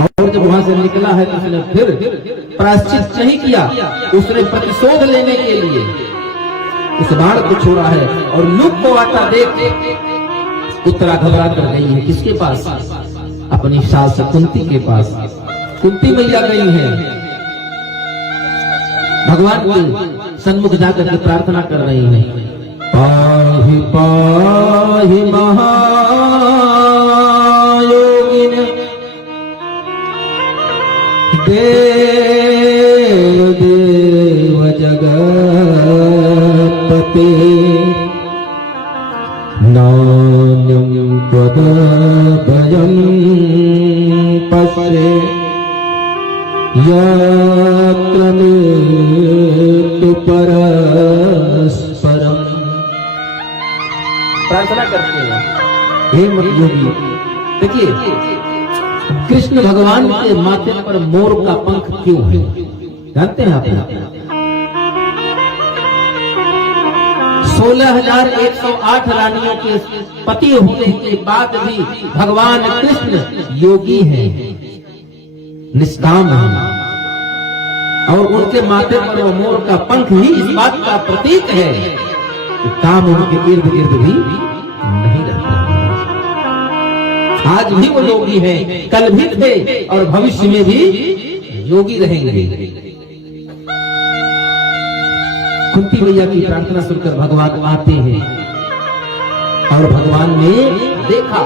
और जब वहां से निकला है तो उसने फिर प्रायश्चित नहीं किया, उसने प्रतिशोध लेने के लिए उस बाण को छोड़ा है। और लूप को आता देख उत्तरा घबरा कर गई है किसके पास? अपनी सास कुंती के पास। कुंती मैया गई है, भगवान के सन्मुख जाकर के प्रार्थना कर रही है, पाहि पाहि महायोगिन देव देव जगत्पते नान्यं त्वदभयं पश्ये यत्र मृत्यु परस्परम। प्रार्थना करते हैं, हे योगी। देखिए कृष्ण भगवान के माथे पर मोर का पंख क्यों है जानते हैं आप? 16,108 रानियों के पति होने के बाद भी भगवान कृष्ण योगी हैं, निष्काम है, और उनके माथे पर वो मोर का पंख ही इस बात का प्रतीक है कि काम उनके इर्द गिर्द भी नहीं रहता। आज भी वो योगी हैं, कल भी थे और भविष्य में भी योगी रहेंगे। कुंती मैया की प्रार्थना सुनकर भगवान आते हैं और भगवान ने देखा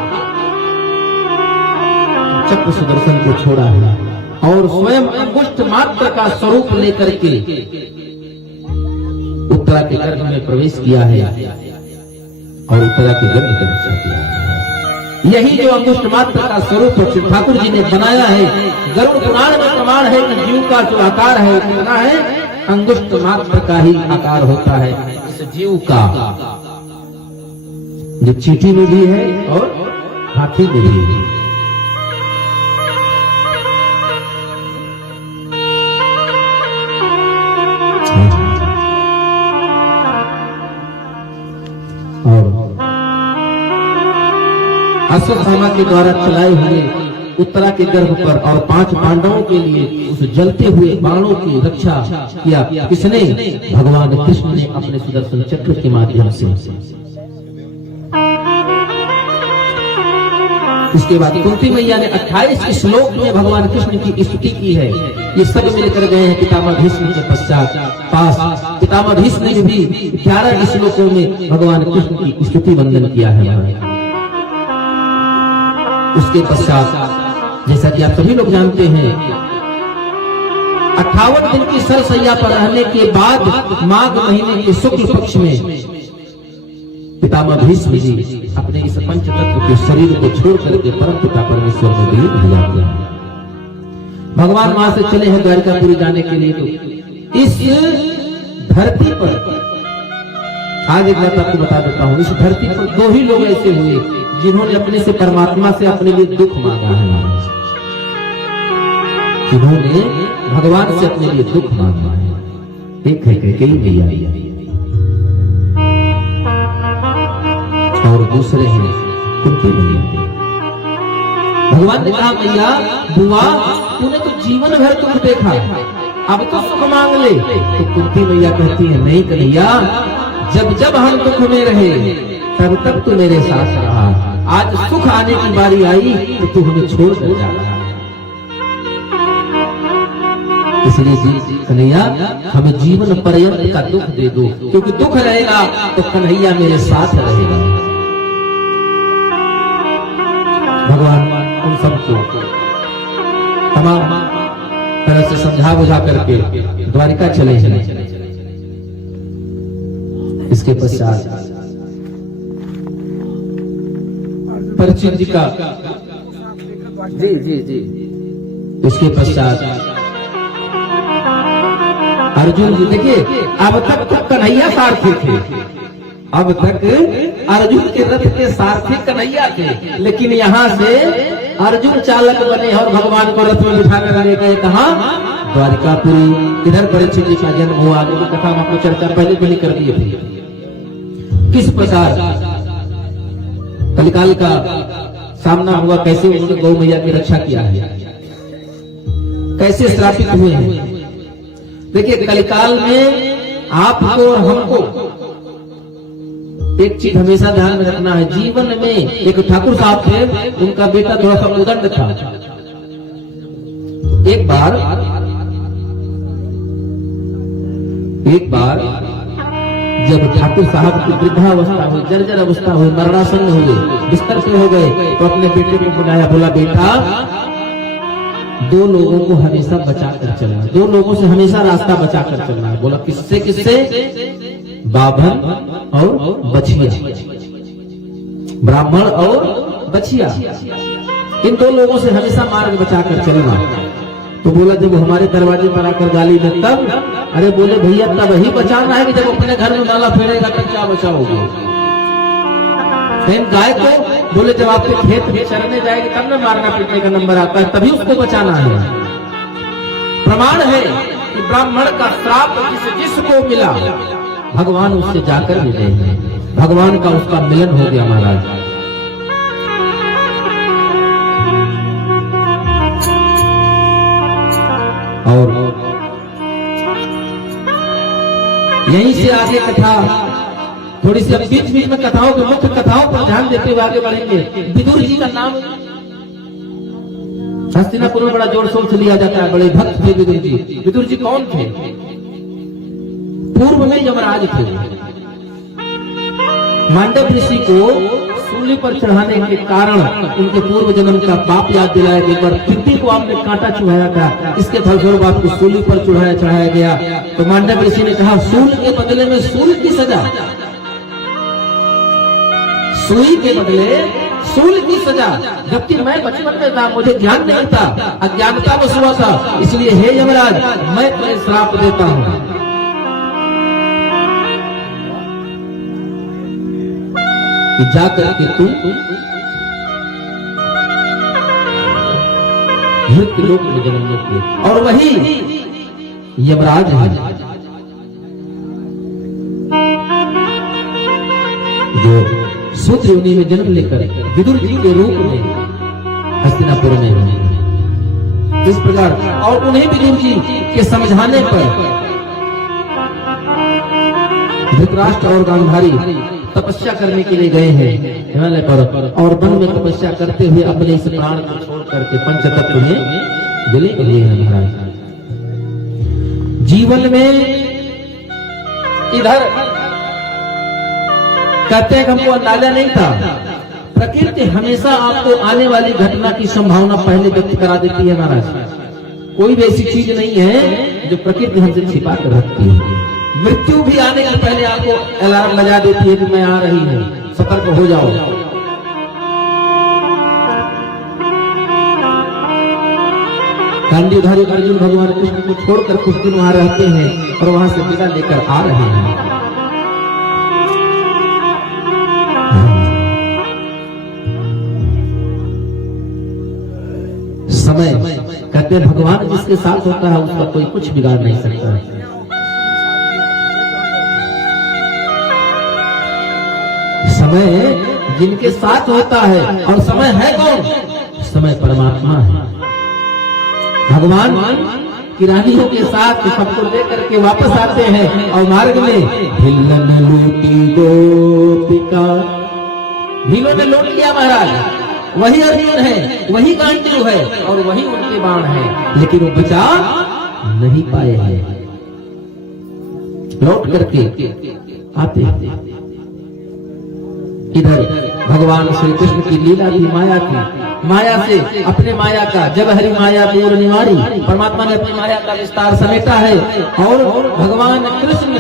चक्र सुदर्शन को छोड़ा है और स्वयं अंगुष्ठ मात्र का स्वरूप लेकर के उत्तरा के गर्भ में प्रवेश किया है और उत्तरा के गर्भ की रक्षा किया है। यही जो अंगुष्ठ मात्र का स्वरूप श्री ठाकुर जी ने बनाया है, गरुड़ पुराण में प्रमाण है कि जीव का जो आकार है कितना है, अंगुष्ठ मात्र का ही आकार होता है इस जीव का, जो चींटी में भी है और हाथी में भी है। अश्वत्थामा के द्वारा चलाए हुए उत्तरा के गर्भ पर और 5 पांडवों के लिए उस जलते हुए बाणों की रक्षा किया किसने? भगवान कृष्ण ने अपने सुदर्शन चक्र के माध्यम से। इसके बाद कुंती मैया ने 28 श्लोक में भगवान कृष्ण की स्तुति की है। ये सब मिलकर गए हैं पितामह भीष्म के पश्चात पास। पितामह भीष्म ने भी 11 श्लोकों में भगवान कृष्ण की स्तुति वंदन किया है। उसके पश्चात जैसा कि आप सभी लोग जानते हैं 58 दिन की सरसैया पर रहने के बाद माघ महीने के शुक्ल पक्ष में पितामह भीष्म जी अपने इस पंचतत्व के शरीर को छोड़ करके परम पिता परमेश्वर में विलीन हो जाते हैं। भगवान वहां से चले हैं द्वारिकापुरी जाने के लिए। तो इस धरती पर आज एक बात आपको बता देता हूं, इस धरती पर 2 ही लोग ऐसे हुए जिन्होंने अपने से परमात्मा से अपने लिए दुख मांगा है, जिन्होंने भगवान से अपने लिए दुख मांगा है। एक है कैकेयी मैया और दूसरे हैं कुंती मैया। भगवान ने कहा मैया बुआ तूने तो जीवन भर दुख देखा, अब तो सुख मांग ले। तो कुंती मैया कहती है नहीं कन्हैया, जब जब हम दुख में रहे तब तक तू मेरे साथ रहा, आज सुख आने की बारी आई तो तू हमें छोड़ कर जा रहा। इसलिए कन्हैया हमें जीवन पर्यंत का दुख दे दो, क्योंकि दुख रहेगा तो कन्हैया मेरे साथ रहेगा। भगवान उन सबको तमाम तरह से समझा बुझा करके द्वारिका चले चले। इसके पश्चात परीक्षित जी का जी जी जी इसके पश्चात अर्जुन जी। देखिए अब तक तो कन्हैया सारथी थे, अब तक अर्जुन के रथ के सारथी कन्हैया थे, लेकिन यहाँ से अर्जुन चालक बने और भगवान को रथ में बिठा कर ले गए। कहा? द्वारिकापुरी। इधर परीक्षित जी का जन्म हुआ, आगे की कथा हम आपको चर्चा पहले भी कर दिए थे। किस प्रकार कलिकाल का सामना हुआ, कैसे उन्होंने गौ मैया की रक्षा किया है। कैसे श्रापित हुए हैं। देखिए कलिकाल में आपको और हमको एक चीज हमेशा ध्यान में रखना है। जीवन में एक ठाकुर साहब थे, उनका बेटा थोड़ा सा उदंड था। एक बार जब ठाकुर साहब की वृद्धावस्था हुई, जर्जर अवस्था हुई, मरणासन हुए, बिस्तर से हो गए, तो अपने बेटे को बुलाया, बोला बेटा 2 लोगों को हमेशा बचा कर चलना, 2 लोगों से हमेशा रास्ता बचा कर चलना है। बोला किससे किससे? बाभन और बछिया, ब्राह्मण और बछिया, इन 2 लोगों से हमेशा मार्ग बचा कर चलना। तो बोला जब हमारे दरवाजे पर आकर गाली दे तब? अरे बोले भैया तब वही बचाना है कि जब अपने घर में माला फेरेगा तब क्या बचाओगे? गाय को बोले जब आपके खेत में चरने जाएगी तब ना मारना पीटने का नंबर आता है, तभी उसको बचाना है। प्रमाण है कि ब्राह्मण का श्राप जिसको मिला भगवान उससे जाकर मिले हैं, भगवान का उसका मिलन हो गया महाराज। और यहीं से आगे कथा थोड़ी सी बीच बीच में कथाओं के मुख्य कथाओं पर ध्यान देते हुए आगे बढ़ेंगे। विदुर जी का नाम हस्तिनापुर में बड़ा जोर शोर से लिया जाता है, बड़े भक्त थे विदुर जी। विदुर जी कौन थे? पूर्व में यमराज थे। मांडव ऋषि को सूली पर चढ़ाने के कारण उनके पूर्व जन्म का पाप याद दिलाया गया। एक बार पिट्टी को आपने कांटा चुभाया था, इसके फलस्वरूप आपको सूली पर चढ़ाया गया। तो मांडव ऋषि ने कहा सूल के बदले में सूल की सजा, सुई के बदले सूल की सजा। जबकि मैं बचपन में था, मुझे ज्ञान नहीं था, अज्ञानता में हुआ था, इसलिए हे यमराज मैं तुम्हें श्राप देता हूं कि जाकर के तुम मृत्यु लोक में जन्म लोगे। और वही यमराज है जो शूद्र योनि में जन्म लेकर विदुर जी के रूप में हस्तिनापुर में है। इस प्रकार और उन्हें विदुर जी के समझाने पर धृतराष्ट्र और गांधारी तपस्या करने के लिए गए हैं हिमालय पर, और वन में तपस्या करते हुए अपने इस प्राण को छोड़ करके पंचतत्व में विलीन हुए हैं महाराज। जीवन में इधर कहते हैं हमको अंदाजा नहीं था, प्रकृति हमेशा आपको आने वाली घटना की संभावना पहले व्यक्त करा देती है महाराज। कोई भी ऐसी चीज नहीं है जो प्रकृति हमसे छिपा कर रखती है। मृत्यु भी आने के पहले आपको अलार्म बजा देती है कि मैं आ रही हूं, सतर्क हो जाओ। गांडीवधारी अर्जुन भगवान कृष्ण को छोड़कर कुछ दिन वहां रहते हैं और वहां से विदा लेकर आ रहे हैं। समय कहते हैं भगवान जिसके साथ होता है उसका कोई कुछ बिगाड़ नहीं सकता है। समय जिनके साथ होता है, और समय है कौन? समय परमात्मा है। भगवान की रानियों के साथ सबको लेकर के वापस आते हैं और मार्ग में भिल्लन लूटी गोपिका, भीलों ने लूट लिया महाराज। वही अर्जुन है, वही गांडीव है और वही उनके बाण है, लेकिन वो बचा नहीं पाए हैं। लौट करके आते इधर भगवान श्री कृष्ण की लीला थी, माया थी। माया से अपने माया का जब हरि माया दूर निवारी, परमात्मा ने अपनी माया का विस्तार समेटा है और भगवान कृष्ण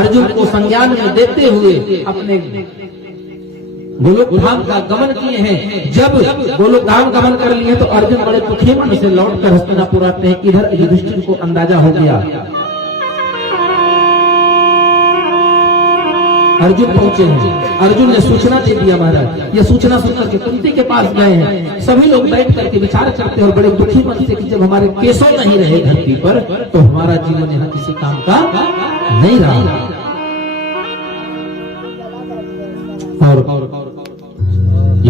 अर्जुन को संज्ञान में देते हुए अपने गोलोक धाम का गमन किए हैं। जब गोलोक धाम गमन कर लिए तो अर्जुन बड़े दुखी मन से लौटकर हस्तिनापुर आते हैं। इधर युधिष्ठिर को अंदाजा हो गया। अर्जुन पहुंचे हैं, अर्जुन ने सूचना दे दिया महाराज। ये सूचना सुनकर के कुंती के पास गए हैं। सभी लोग बैठ करके विचार करते हैं और बड़े दुखी मन से कि जब हमारे केशव नहीं रहे धरती पर तो हमारा जीवन यहाँ किसी काम का नहीं रहा। और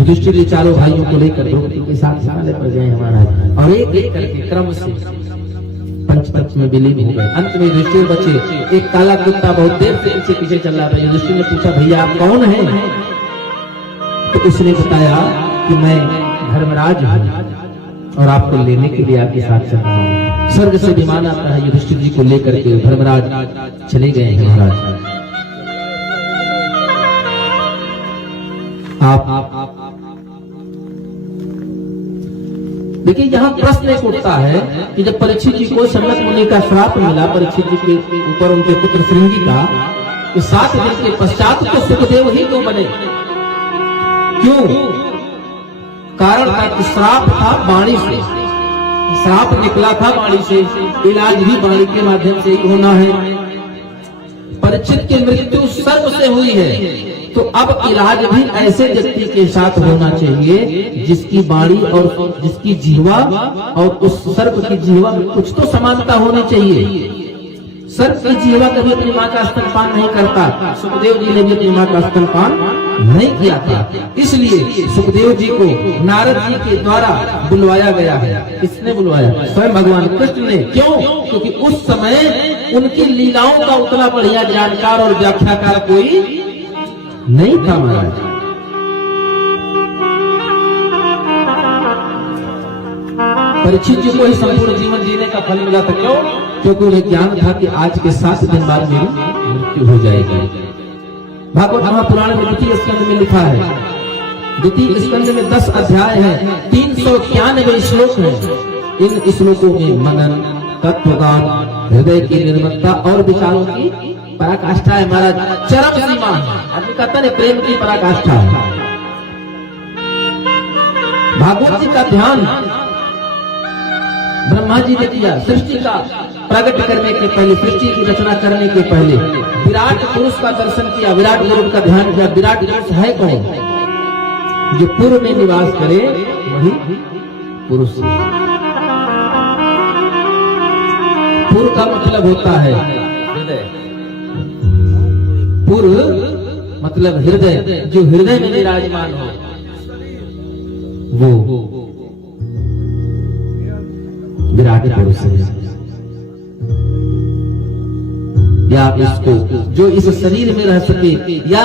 युधिष्ठिर जी चारों भाइयों को लेकर द्रौपदी के साथ हिमालय पर गए महाराज, और एक एक करके क्रम से पंचतत्व में विलीन हो गए। अंत में युधिष्ठिर बचे। एक काला कुत्ता बहुत देर से इनसे पीछे चल रहा था। युधिष्ठिर ने पूछा, भैया आप कौन हैं? तो उसने बताया कि मैं धर्मराज हूँ और आपको लेने के लिए आपके साथ चल रहा हूँ। स्वर्ग से विमान आता है, युधिष्ठिर जी को लेकर के धर्मराज चले गए हैं महाराज। आप देखिए, यहाँ प्रश्न एक उठता है कि जब परीक्षित जी को सनत मुनि का श्राप मिला, परीक्षित जी के ऊपर उनके पुत्र श्रृंगी का, तो 7 दिन के पश्चात तो सुखदेव ही क्यों बने? क्यों? कारण था कि श्राप था वाणी से, श्राप निकला था वाणी से, इलाज भी वाणी के माध्यम से ही होना है। परीक्षित की मृत्यु सर्प से हुई है, तो अब इलाज भी ऐसे व्यक्ति के साथ होना चाहिए जिसकी वाणी और जिसकी जीवा और उस सर्प की जीवा में कुछ तो समानता होनी चाहिए। सर्प की जीवा कभी अपनी माँ का स्तनपान नहीं करता, सुखदेव जी ने भी अपनी माँ का स्तनपान नहीं किया था। इसलिए सुखदेव जी को नारद जी के द्वारा बुलवाया गया है। किसने बुलवाया? स्वयं भगवान कृष्ण ने। क्यों? क्योंकि उस समय उनकी लीलाओं का उतना बढ़िया जानकार और व्याख्याकार कोई नहीं था महाराज। परीक्षित जी को ही संपूर्ण जीवन जीने का फल मिला था। क्यों? क्योंकि उन्हें ज्ञान था कि आज के 7 दिन बाद मेरी मृत्यु हो जाएगी। भागवत महापुराण में द्वितीय स्कंद में लिखा है, द्वितीय स्कंद में 10 अध्याय है, 391 श्लोक है। इन श्लोकों में मनन, तत्वज्ञान, हृदय की निर्मलता और विचारों की पराकाष्ठा है महाराज, चरम सीमा है। आदमी कहता है प्रेम की पराकाष्ठा है। भागवत जी का ध्यान ब्रह्मा जी ने किया। सृष्टि का प्रकट करने के पहले, सृष्टि की रचना करने के पहले विराट पुरुष का दर्शन किया, विराट स्वरूप का ध्यान किया। विराट पुरुष है कौन? जो पूर्व में निवास करे वही पुरुष। पूर्व का मतलब होता है हृदय, पूर्व मतलब हृदय, जो हृदय में विराजमान हो वो विराट पुरुष है। या इसको जो इस शरीर में रह सके, या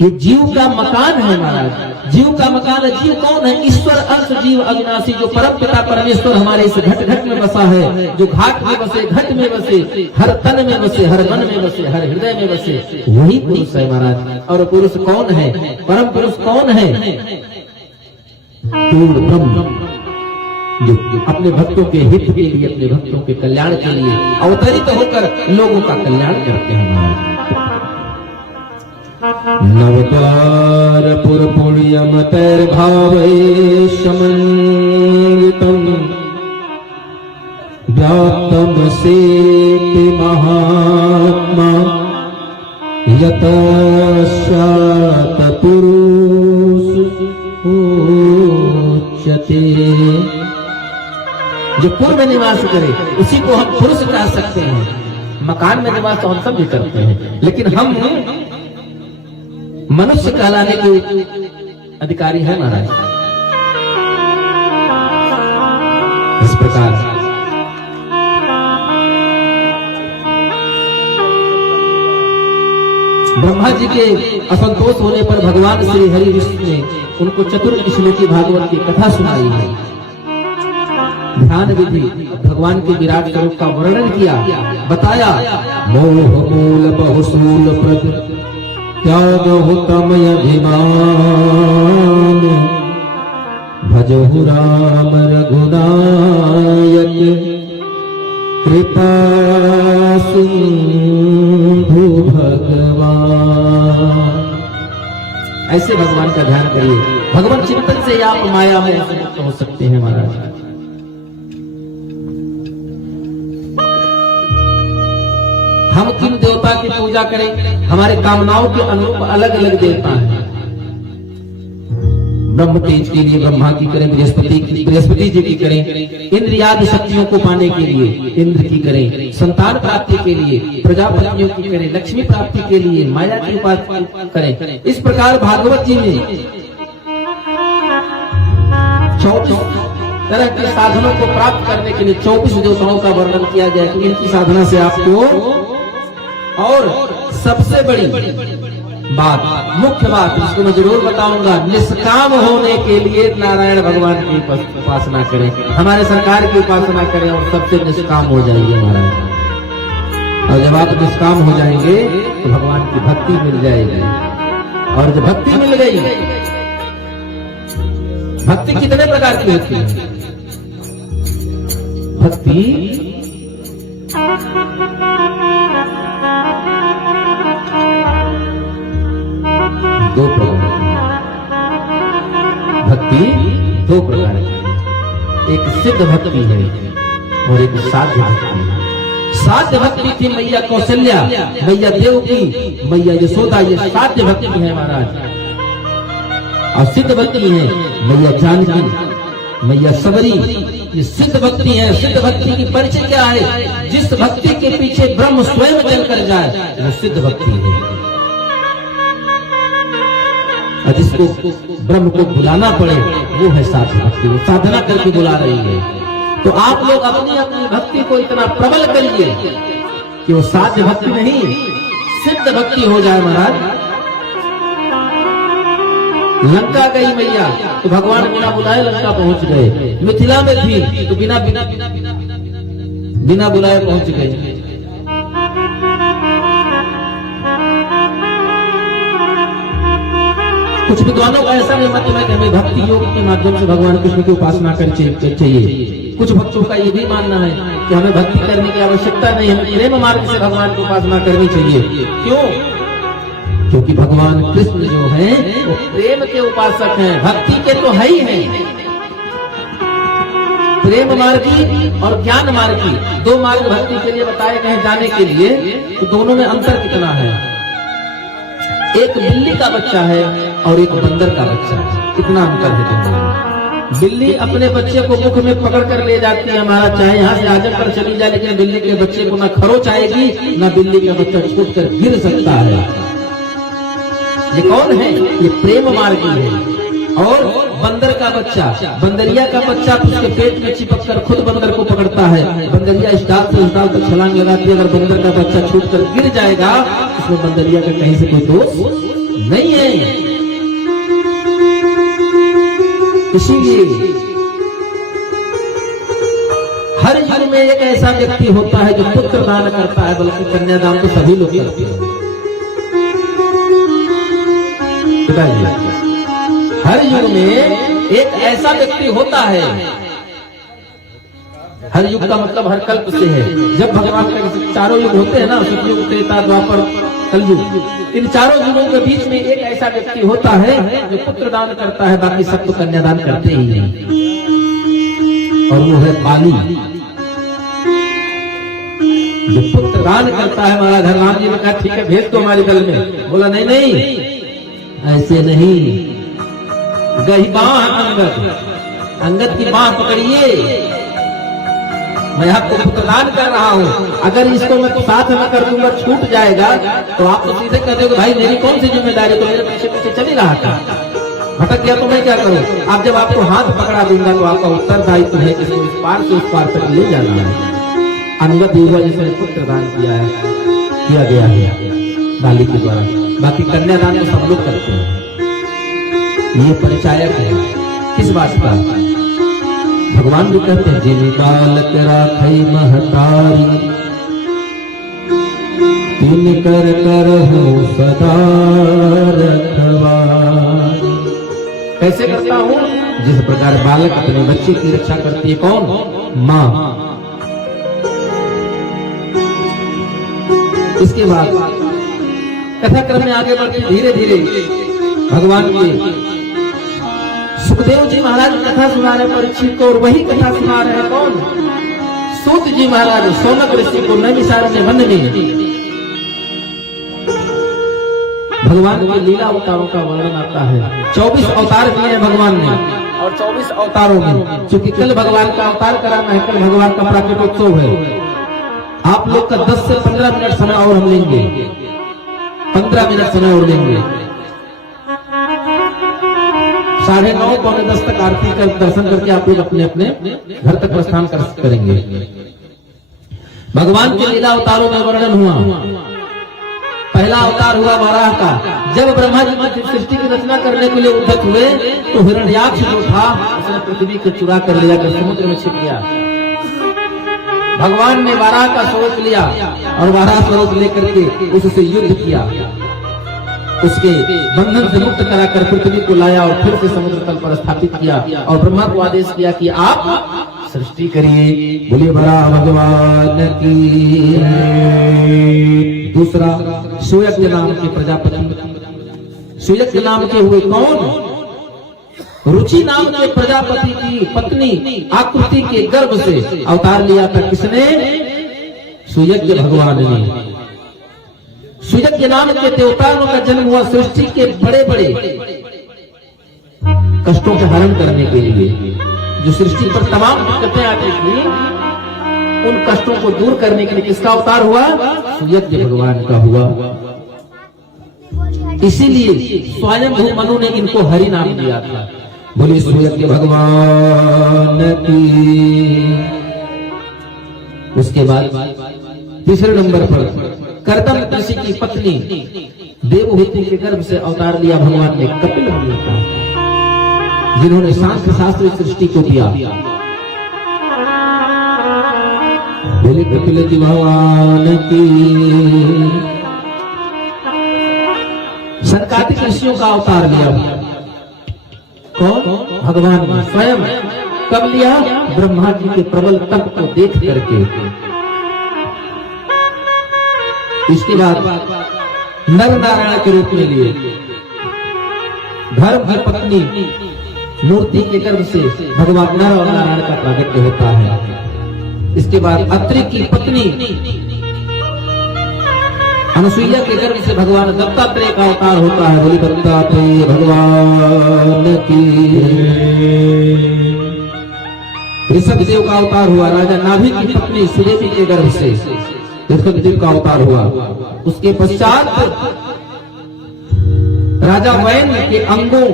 ये जीव का मकान है महाराज। जीव का मकान है। जीव कौन है? ईश्वर अंश जीव अविनाशी, जो परम पिता परमेश्वर हमारे इस घट घट में बसा है, जो घाट में बसे, घट में बसे, हर तन में बसे, हर मन में बसे, हर हृदय में बसे, वही पुरुष है महाराज। और पुरुष कौन है? परम पुरुष कौन है? पूर्ण ब्रह्म, जो अपने भक्तों के हित के लिए, अपने भक्तों के कल्याण के लिए अवतरित होकर लोगों का कल्याण करते हैं महाराज। नवद्वार पुरपुण्यम तैर्भावै समन्वितम् व्याप्तम् सेति महात्मा यतश्चात् पुरुष उच्यते। जो पूर्व में निवास करे उसी को हम पुरुष कह सकते हैं। मकान में निवास तो हम सब भी करते हैं, लेकिन हम मनुष्य कहलाने के अधिकारी है महाराज। इस प्रकार ब्रह्मा जी के असंतोष होने पर भगवान श्री हरि विष्णु ने उनको चतुर्थ श्लोकी भागवत की कथा सुनाई है। ध्यान विधि भगवान के विराट स्वरूप का वर्णन किया, बताया। मोह मूल बहुसूल प्रद त्याग तमय अभिमान भजहु राम रघुनायक कृपा सिंधु भगवान। ऐसे भगवान का ध्यान करिए। भगवान चिंतन से आप माया में मुक्त हो सकते हैं महाराज। हम किन देवता की पूजा करें? हमारे कामनाओं के अनुरूप अलग अलग देवता हैं। ब्रह्म तेज के लिए ब्रह्मा की करें, बृहस्पति जी की करें, इंद्रियादि शक्तियों को पाने के लिए इंद्र की करें, संतान प्राप्ति के लिए प्रजापतियों की करें, लक्ष्मी प्राप्ति के लिए माया की उपासना करें। इस प्रकार भागवत जी में 24 तरह के साधनों को प्राप्त करने के लिए 24 देवताओं का वर्णन किया गया कि इनकी साधना से आपको, और सबसे बड़ी बात, मुख्य बात जिसको मैं जरूर बताऊंगा, निष्काम होने के लिए नारायण भगवान की उपासना करें, हमारे सरकार की उपासना करें और सबसे निष्काम हो जाएंगे महाराज। और जब आप निष्काम हो जाएंगे तो भगवान की भक्ति मिल जाएगी, और जब भक्ति मिल गई, भक्ति कितने प्रकार की होती है? भक्ति दो प्रकार की, भक्ति दो प्रकार की, एक सिद्ध भक्ति है और एक साध्य भक्ति है। साध्य भक्ति थी मैया कौशल्या, मैया देवकी, मैया यशोदा, ये साध्य भक्ति है महाराज। और सिद्ध भक्ति है मैया जानकी, मैया सबरी, ये सिद्ध भक्ति है। सिद्ध भक्ति की परिचय क्या है? जिस भक्ति के पीछे ब्रह्म स्वयं चल कर जाए वो सिद्ध भक्ति है, और जिसको ब्रह्म को बुलाना पड़े वो है साध्य भक्ति, वो साधना करके बुला रही है। तो आप लोग अपनी अपनी भक्ति को इतना प्रबल करिए कि वो साध्य भक्ति नहीं, सिद्ध भक्ति हो जाए महाराज। लंका गई मैया तो भगवान बिना बुलाए लंका पहुंच गए, मिथिला में थी तो बिना बुलाए पहुंच गए। कुछ विद्वानों का ऐसा मत है कि हमें भक्ति योग के माध्यम से भगवान कृष्ण की उपासना करनी चाहिए। कुछ भक्तों का ये भी मानना है कि हमें भक्ति करने की आवश्यकता नहीं, हमें प्रेम मार्ग से भगवान की उपासना करनी चाहिए। क्यों? क्योंकि भगवान कृष्ण जो हैं वो प्रेम के उपासक हैं, भक्ति के तो है ही हैं। प्रेम मार्गी और ज्ञान मार्गी दो मार्ग भक्ति के लिए बताए गए जाने के लिए, तो दोनों में अंतर कितना है? एक बिल्ली का बच्चा है और एक बंदर का बच्चा है, कितना अंतर है दोनों में। बिल्ली अपने बच्चे को मुख में पकड़ कर ले जाती है महाराज, चाहे यहाँ से आजम पर चली जाए, लेकिन बिल्ली के बच्चे को ना खरोच आएगी, ना बिल्ली का बच्चा छूट कर गिर सकता है। ये कौन है? ये प्रेम मार्गी है। और बंदर का बच्चा, बंदरिया का बच्चा उसके पेट में चिपक कर खुद बंदर को पकड़ता है। बंदरिया इस डाल से उस डाल तक छलांग लगाती है, अगर बंदर का बच्चा छूट कर गिर जाएगा उसमें बंदरिया का कहीं से कोई दोष नहीं है। इसीलिए हर युग में एक ऐसा व्यक्ति होता है जो पुत्र दान करता है, बल्कि कन्यादान तो सभी लोग करते हैं। हर युग में एक ऐसा व्यक्ति होता है, हर युग का मतलब हर कल्प से है। जब भगवान का चारों युग होते हैं ना, सतयुग, त्रेता, द्वापर, कलयुग, इन चारों युगों के बीच में एक ऐसा व्यक्ति होता है जो पुत्र दान करता है, बाकी सब तो कन्यादान करते ही नहीं, और वो है बाली, जो पुत्र दान करता है। महाराज हनुमान जी ने कहा ठीक है भेज दो हमारे दल में, बोला नहीं नहीं ऐसे नहीं, गही बाह अंगद की बाह पकड़िए, मैं आपको पुत्रदान कर रहा हूँ, अगर इसको मैं साथ में कर दूंगा छूट जाएगा तो आप तो सीधे कह दोगे भाई मेरी कौन सी जिम्मेदारी, तो मेरे पीछे पीछे चल ही रहा था, भटक गया तो मैं क्या करूँ। आप जब आपको हाथ पकड़ा दूंगा तो आपका उत्तरदायित्व है कि इसको इस पार से उस पार तक ले जाना है। अंगद युवा जिसने पुत्रदान किया गया है बाली के द्वारा, बाकी कन्यादान तो सब लोग करते हैं। ये परिचायक है किस बात का? भगवान भी कहते हैं जिन बालक राखै महतारी, तिन कर करहु सदा रखवारी। कैसे करता हूँ? जिस प्रकार बालक अपने बच्चे की रक्षा करती है, कौन? माँ। इसके बाद कथा क्रम में आगे बढ़ते धीरे धीरे भगवान के सुखदेव जी महाराज कथा सुना रहे परीक्षित को, और वही कथा सुना रहे कौन? सूत जी महाराज सौनक ऋषि को नैमिषारण्य वन में। भगवान के लीला अवतारों का वर्णन आता है। 24 अवतार किए हैं भगवान ने, और 24 अवतारों में चूंकि कल भगवान का अवतार कराना है, कल भगवान का प्राकट्योत्सव है, आप लोग का 10 से 15 मिनट समय और हम लेंगे, 15 मिनट समय और लेंगे। 9:30 पौने 10 तक आरती कर दर्शन करके आप लोग अपने अपने घर तक प्रस्थान करेंगे। भगवान के लीला अवतारों में वर्णन हुआ। पहला अवतार हुआ वराह का। जब ब्रह्मा जी सृष्टि की रचना करने के लिए उद्यत हुए तो हिरण्याक्ष जो था उसने पृथ्वी को चुरा कर लिया, कर समुद्र में छिप गया। भगवान ने वराह का स्वरूप लिया और वराह स्वरूप लेकर के उससे युद्ध किया, उसके बंधन से मुक्त कराकर पृथ्वी को लाया और फिर से समुद्र तल पर स्थापित किया और ब्रह्मा को आदेश किया कि आप सृष्टि करिए। बोलिए वराह भगवान की। दूसरा सुयज्ञ नाम के प्रजापति। सुयज्ञ नाम के हुए कौन? रुचि नाम के प्रजापति की पत्नी आकृति के गर्भ से अवतार लिया था। किसने? सुयज्ञ भगवान ने। सुयज्ञ नाम के देवताओं का जन्म हुआ सृष्टि के बड़े बड़े कष्टों के हरण करने के लिए। जो सृष्टि पर तमाम दिक्कतें आती थी उन कष्टों को दूर करने के लिए किसका अवतार हुआ? सुयज्ञ भगवान का हुआ। इसीलिए स्वयं मनु ने इनको हरि नाम दिया था। बोलिए सुयज्ञ भगवान की। उसके बाद तीसरे नंबर पर कर्दम ऋषि की पत्नी देवहूति के गर्भ से अवतार लिया भगवान ने कपिल मुनि का, जिन्होंने सांख्य शास्त्र सृष्टि को दिया। बोले कपिल जी भगवान की। सनकादिक ऋषियों का अवतार लिया कौन? भगवान ने स्वयं। कब लिया? ब्रह्मा जी के प्रबल तप को देख करके। इसके बाद नर नारायण के रूप में लिए। धर्म की पत्नी मूर्ति के गर्भ से भगवान नर और नारायण का प्रागट्य होता है। इसके बाद अत्रि की पत्नी अनुसुईया के गर्भ से भगवान दत्तात्रेय का अवतार होता है। बोली दत्तात्रेय भगवान की। ऋषभ देव का अवतार हुआ। राजा नाभि की पत्नी सुदेवी के गर्भ से ऋषभ देव का अवतार हुआ। उसके पश्चात राजा वैन के अंगों,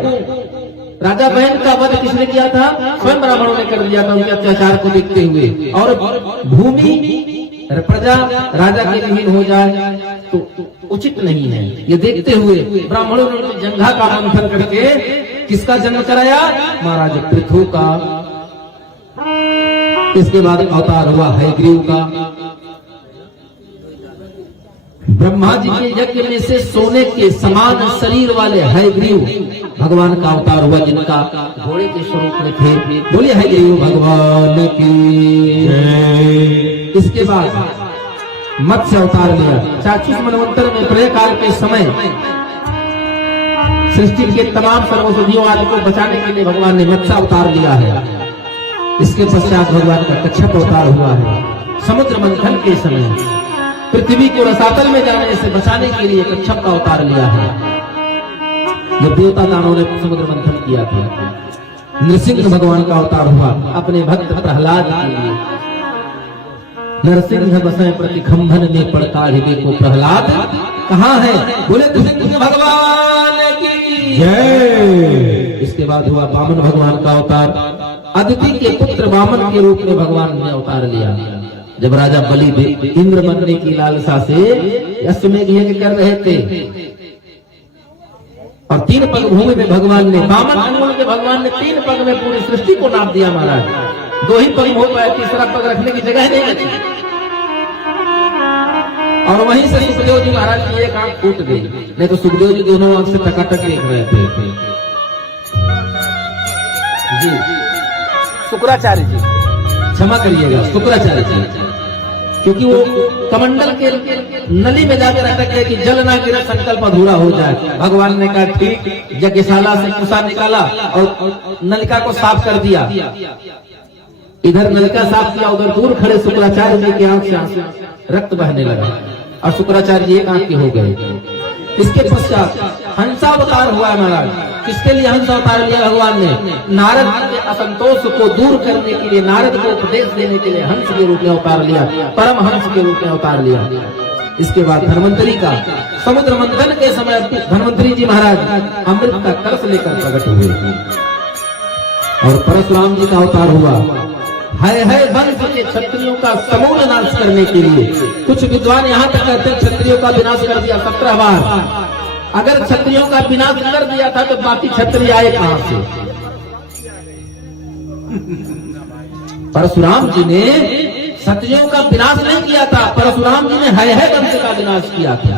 राजा वैन का वध किसने किया था? स्वयं ब्राह्मणों ने कर दिया था उनके अत्याचार को देखते हुए। और भूमि प्रजा राजा के विहीन हो जाए तो उचित नहीं है, ये देखते हुए ब्राह्मणों ने जंघा का मंथन करके किसका जन्म कराया? महाराज पृथु का। इसके बाद अवतार हुआ हयग्रीव का। ब्रह्मा जी के यज्ञ में से सोने के समान शरीर वाले हयग्रीव भगवान का अवतार हुआ, जिनका घोड़े के स्वरूप में थे। बोलिए हयग्रीव भगवान की। इसके बाद मत्स्य अवतार लिया। 40 मनवंतर में प्रलय काल के समय सृष्टि के तमाम सर्वसुधियों आदि को बचाने के लिए भगवान ने मत्स्य अवतार लिया है। इसके पश्चात भगवान का कच्छप अवतार हुआ है। समुद्र मंथन के समय पृथ्वी को रसातल में जाने से बचाने के लिए कच्छप का अवतार लिया है। जब देवता दानों ने समुद्र मंथन किया था, नृसिंह भगवान का अवतार हुआ अपने भक्त प्रहलाद के लिए। नरसिंह बसै प्रति खंभन में पड़काढ़िबे को प्रहलाद कहाँ है? बोले नृसिंह भगवान की जय। इसके बाद हुआ वामन भगवान का अवतार। अदिति के पुत्र वामन के रूप में भगवान ने अवतार लिया। जब राजा बलि इंद्र बनने की लालसा से अश्वमेध यज्ञ कर रहे थे और 3 पग भूमि में भगवान ने वामन अंगुल के भगवान ने 3 पग में पूरी सृष्टि को नाप दिया। महाराज 2 ही पग हो पाए, तीसरा पग रखने की जगह नहीं बची। और वहीं से सुखदेव जी महाराज की एक आंख फूट गई, नहीं तो सुखदेव जी दोनों आंख से टकाटक देख रहे थे। जी शुक्राचार्य जी, क्षमा करिएगा शुक्राचार्य जी, क्योंकि वो कमंडल के नली में जाकर अटक गए कि जल ना गिरे संकल्प अधूरा हो जाए। भगवान ने कहा ठीक, यज्ञशाला से कुसा निकाला और नलिका को साफ कर दिया। इधर नलिका साफ किया, उधर दूर खड़े शुक्राचार्य जी की आंख से रक्त बहने लगा और शुक्राचार्य जी एक आंख के हो गए। इसके पश्चात हंसावतार हुआ है महाराज। किसके लिए हंसावतार लिया भगवान ने? नारद के असंतोष को दूर करने के लिए, नारद को उपदेश देने के लिए हंस के रूप में अवतार लिया, परम हंस के रूप में अवतार लिया। इसके बाद धन्वंतरी का समुद्र मंथन के समय धन्वंतरी जी महाराज अमृत का कलश लेकर प्रकट हुए और परशुराम जी का अवतार हुआ है वंश के क्षत्रियों का समूल नाश करने के लिए। कुछ विद्वान यहाँ तक कहते हैं क्षत्रियों का विनाश कर दिया 17 बार। अगर क्षत्रियों का विनाश कर दिया था तो बाकी क्षत्रिय आए कहां से? परशुराम जी ने क्षत्रियों का विनाश नहीं किया था, परशुराम जी ने है वंश का विनाश किया था,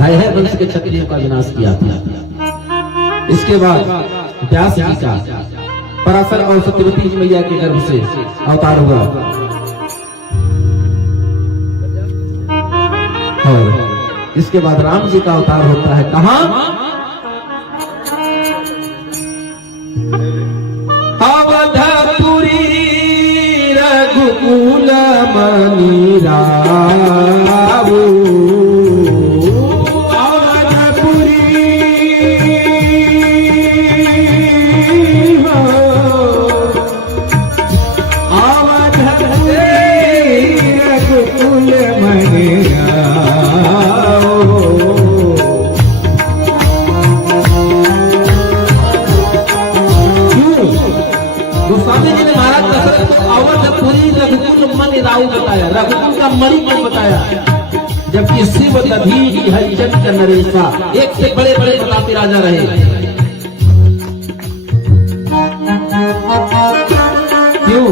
है वंश के क्षत्रियों का विनाश किया था। इसके बाद व्यास जी का पराशर और सत्यवती मैया के गर्भ से अवतार हुआ और इसके बाद राम जी का अवतार होता है कहां? अवधपुरी रघुकुल मणि राव। बताया रघुकुल का मणि क्यों बताया? जबकि शिव दधी हरिचंद नरेशा एक से बड़े बड़े प्रतापी राजा रहे। क्यों?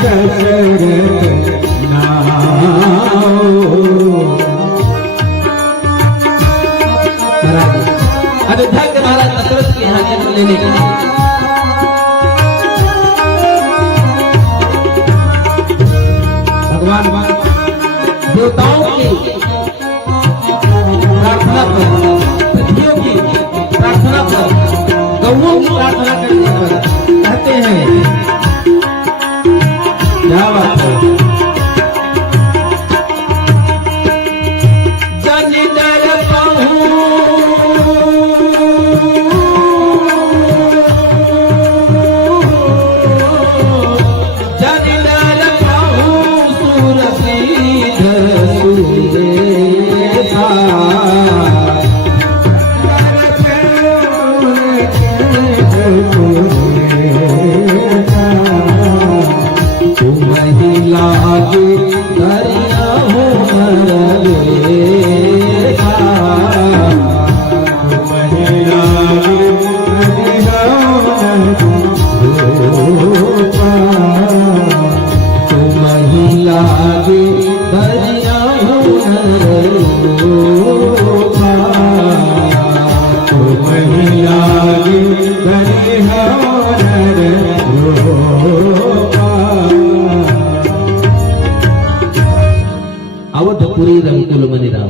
दशरथ नाम अयोध्या के महाराज दशरथ के यहाँ जन्म लेने के लिए भगवान देवताओं की प्रार्थना पर, पृथ्वियों की प्रार्थना पर, गौओं की प्रार्थना करने पर कहते हैं क्या बात है? अवधपुरी रघुकुल मणि राम।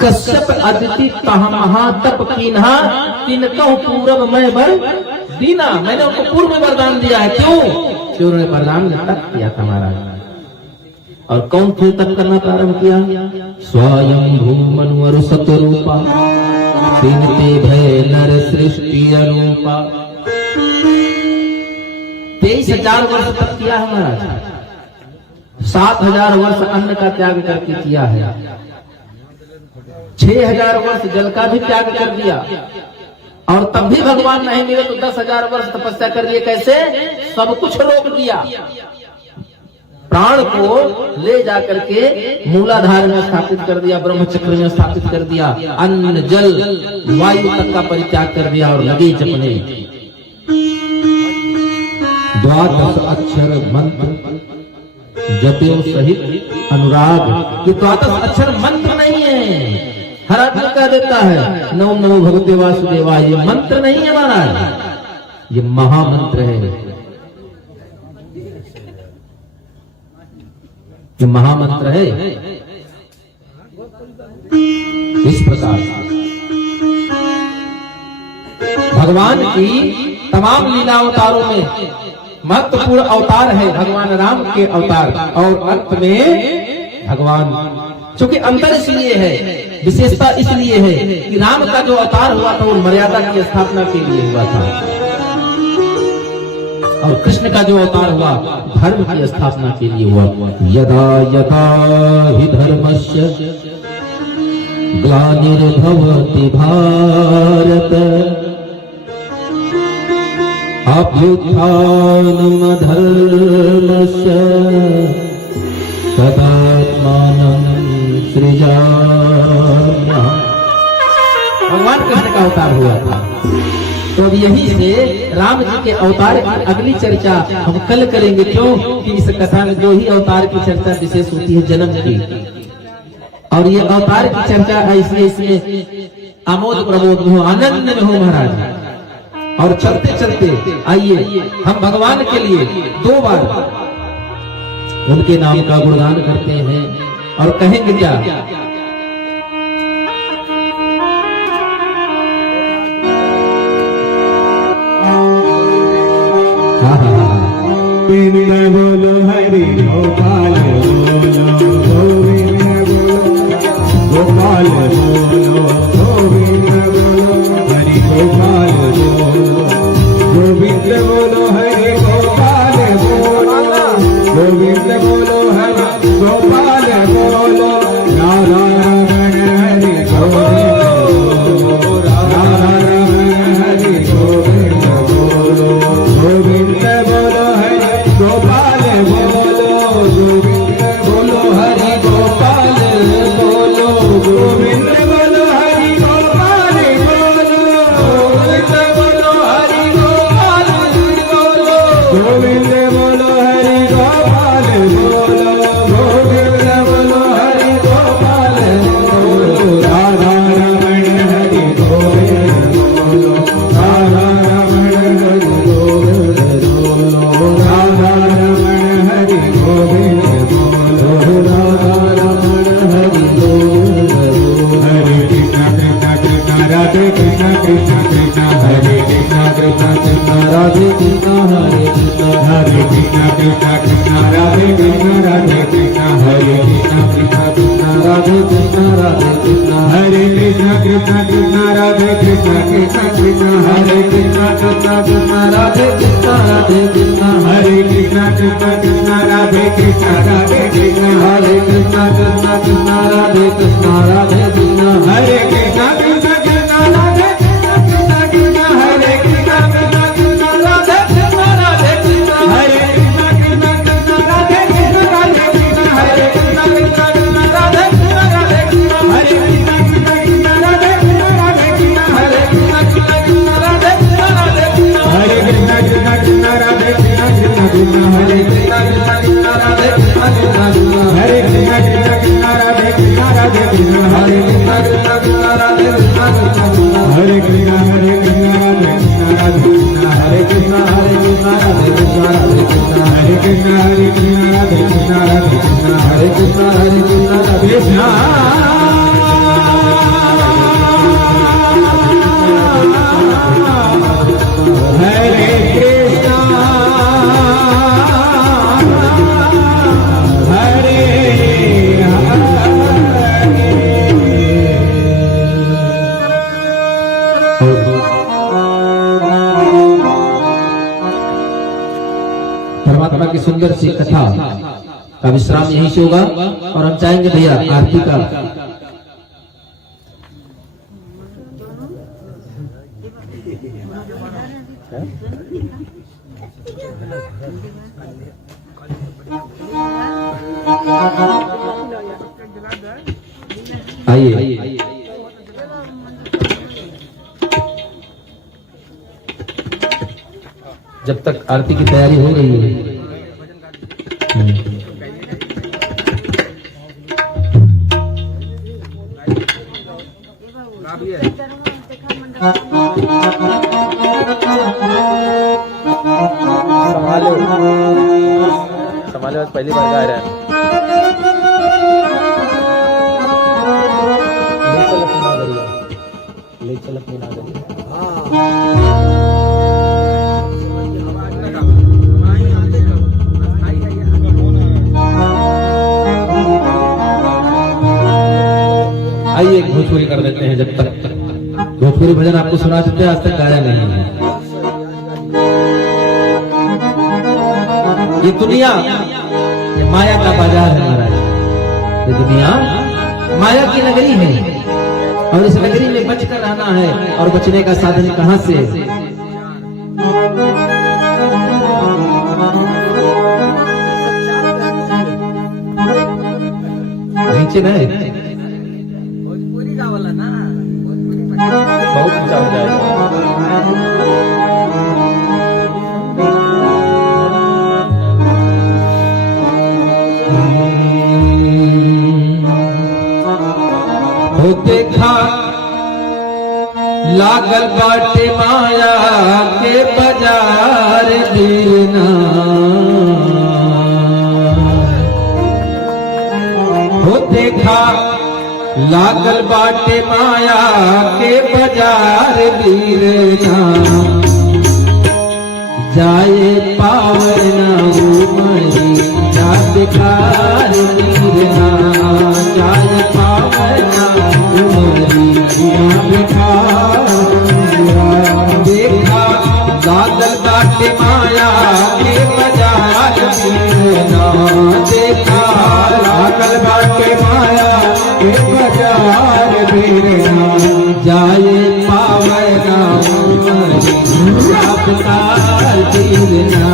कश्यप अदिति तह महातप कीन्हा तिनकहु पूरब मैं बर दीना। मैंने उनको पूर्व में वरदान दिया है। क्यों? क्यों उन्होंने वरदान में तप किया था महाराज। और कौन थे तप करना प्रारंभ किया? स्वयं भूमनु सतरूपा तीन ते भय नर सृष्टि अरूपा। 23,000 वर्ष तक किया है महाराज। 7,000 वर्ष अन्न का त्याग करके किया है। 6,000 वर्ष जल का भी त्याग कर दिया। और तब भी भगवान नहीं मिले तो 10,000 वर्ष तपस्या कर लिए। कैसे? सब कुछ रोक दिया। प्राण को ले जाकर के मूलाधार में स्थापित कर दिया, ब्रह्मचक्र में स्थापित कर दिया, अन्न जल वायु तक का परित्याग कर दिया और लगे जपने 12 अक्षर मंत्र जपो सहित अनुराग। ये 12 अक्षर मंत्र नहीं है। हर आदमी कह देता है नमो नमो भगवते वासुदेवाय। ये मंत्र नहीं है महाराज, ये महामंत्र है। जो महामंत्र है इस प्रकार भगवान की तमाम लीला अवतारों में महत्वपूर्ण अवतार है भगवान राम के अवतार, और अंत में भगवान, क्योंकि अंतर इसलिए है, विशेषता इसलिए है कि राम का जो अवतार हुआ था वो मर्यादा की स्थापना के लिए हुआ था, और कृष्ण का जो अवतार हुआ धर्म की स्थापना के लिए हुआ। यदा यदा हि धर्मस्य ग्लानिर्भवति भारत अभ्युत्थानम् धर्मस्य तदात्मानं सृजाम्यहम्। भगवान कृष्ण का अवतार हुआ था, तो अब यही से राम जी के अवतार की अगली चर्चा हम कल करेंगे। क्यों कि इस कथा में जो ही अवतार की चर्चा विशेष होती है जन्म की, और ये अवतार की चर्चा इसलिए इसमें आमोद प्रमोद में हो, आनंद में हो महाराज। और चलते चलते आइए हम भगवान के लिए 2 बार उनके नाम का गुणगान करते हैं और कहेंगे क्या, बोलो हरि गोपाल बोलो गोविंद बोलो गोपाल बोलो गोविंद बोलो हरि गोपाल बोलो गोविंद बोलो हरि गोपाल बोलो गोविंद बोलो हरि गोपाल बोलो राधा रमण हरि गोविंद राधा रमण हरि गोविंद बोलो गोविंद बोलो गोपाल बोलो गोविंद बोलो हरि गोपाल बोलो गोविंद बोलो हरि गोपाल बोलो गोविंद बोलो हरि गोपाल बोलो गोविंद बोलो हरि गोपाल बोलो राधा रमण हरि गोविंद बोलो राधा रमण हरि गोविंद बोलो राधा रमण हरि गोविंद बोलो राधा रमण हरि गोविंद हरे कृष्ण राधे कृष्ण कृष्ण कृष्ण हरे कृष्ण कृष्ण कृष्ण राधे कृष्ण हरे कृष्ण हरे कृष्ण कृष्ण कृष्ण राधे कृष्ण राधे कृष्ण हरे कृष्ण कृष्ण कृष्ण राधे कृष्ण राधे कृष्ण हरे कृष्ण कृष्ण कृष्ण राधे कृष्ण कृष्ण कृष्ण हरे कृष्ण कृष्ण कृष्ण राधे कृष्ण राधे कृष्ण हरे कृष्ण कृष्ण कृष्ण राधे कृष्ण राधे कृष्ण हरे कृष्ण कृष्ण कृष्ण राधे कृष्ण राधे कृष्ण हरे कृष्ण कृष्ण कृष्ण राधे कृष्ण कृष्ण हरे कृष्ण कृष्ण कृष्ण राधे कृष्ण राधे कृष्ण हरे कृष्ण कृष्ण कृष्ण राधे कृष्ण राधे कृष्ण हरे कृष्ण कृष्ण कृष्ण राधे कृष्ण राधे कृष्ण हरे कृष्ण कृष्ण कृष्ण राधे कृष्ण राधे कृष्ण हरे कृष्ण कृष्ण कृष्ण राधे कृष्ण राधे कृष्ण हरे कृष्ण कृष्ण कृष्ण राधे कृष्ण कृष्ण कृष्ण हरे कृष्ण कृष्ण कृष्ण राधे कृष्ण कृष्ण कृष्ण हरे कृष्ण कृष्ण कृष्ण राधे कृष्ण राधे कृष्ण हरे कृष्ण कृष्ण कृष्ण राधे कृष्ण कृष्ण कृष्ण हरे कृष्ण राधे कृष्ण राधे कृष्ण हरे कृष्ण राधे कृष्ण राधे कृष्ण हरे कृष्ण राधे कृष्ण राधे कृष्ण हरे कृष्ण राधे कृष्ण हरे कृष्ण हरे परमात्मा की सुंदर सी कथा का विश्राम यहीं से होगा, और हम चाहेंगे भैया आरती का आइए। जब तक आरती की तैयारी हो रही है संभालो, पहली बार गा रहा है। आइए एक भोजपुरी कर देते हैं। जब तक भोजपुरी भजन आपको सुना चुके हैं, आज तक गाया नहीं है। ये दुनिया ये माया का बाजार है महाराज। ये दुनिया माया की नगरी है और इस नगरी में बचकर रहना है। और बचने का साधन कहां से? नीचे नहीं, भोजपुरी गावला ना, भोजपुरी बहुत ऊंचा हो जाएगा। हो देखा लागल बाटे माया के बाजार दीना। हो देखा लागल बाटे माया के बाजार दीना। जाए पावना उमरी जा बेकार दीना। जाए पावना उमरी जा बेकार। देखा लागल बाटे माया के बाजार दीना। देखा लागल बाटे माया के बाजार दीना। जाए पावना उमरी जा बेकार दीना।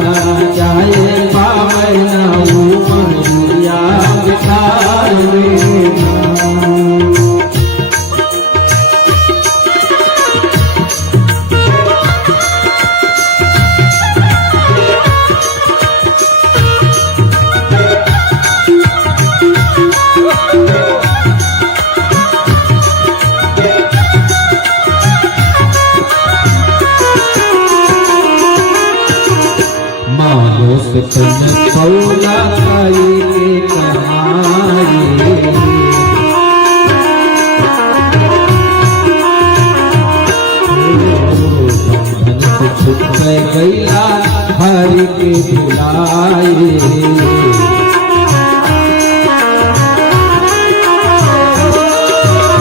जाए पावना उमरी जा बेकार दीना। मानस तन पौला खाई के कमाई। बंधन से छूट गईला हरि के बुलाए।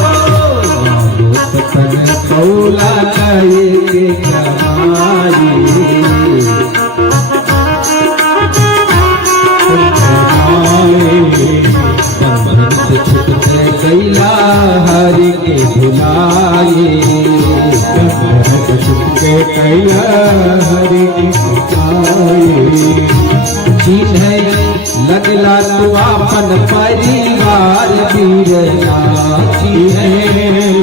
मानस तन पौला खाई के कमाई। बंधन से छूट गईला हरि के भुलाए। बंधन से छूट गईला हरि के भुलाए। चिन्ह लगला तू अपन परिवार बीरना। चिन्ह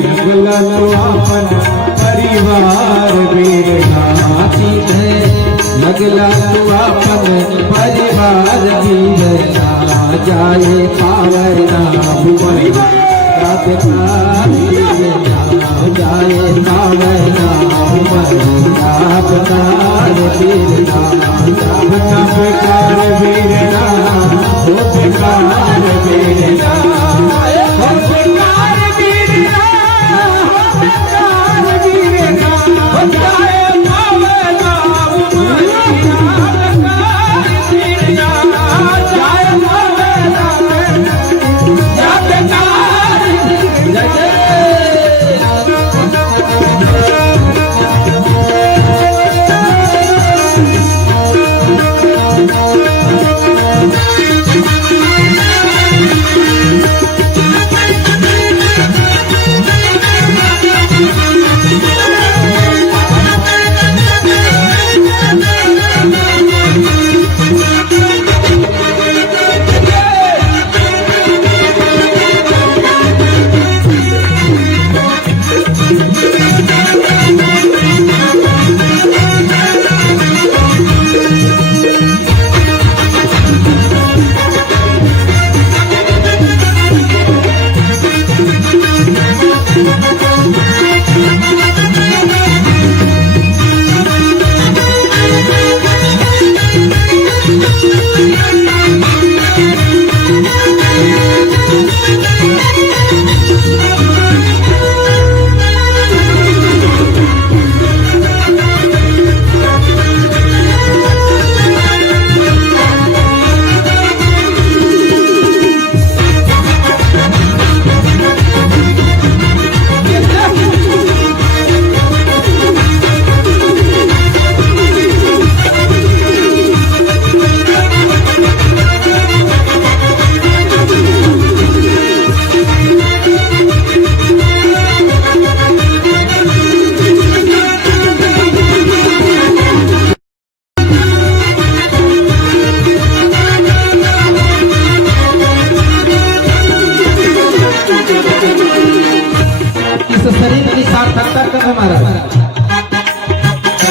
लगला तो अपन परिवार बीरना। चिन्ह लगला तू अपन परिवार बीरना। जाए पावना उमरी जा बेकार दीना। जाए पावना उमरी जा बेकार दीना। जा बेकार बीरना। हो बेकार बीरना। हो बेकार बीरना। हो बेकार बीरना। हो जाए पावना उमरी जा बेकार बीरना। जाए पावना जा बेकार। जय जय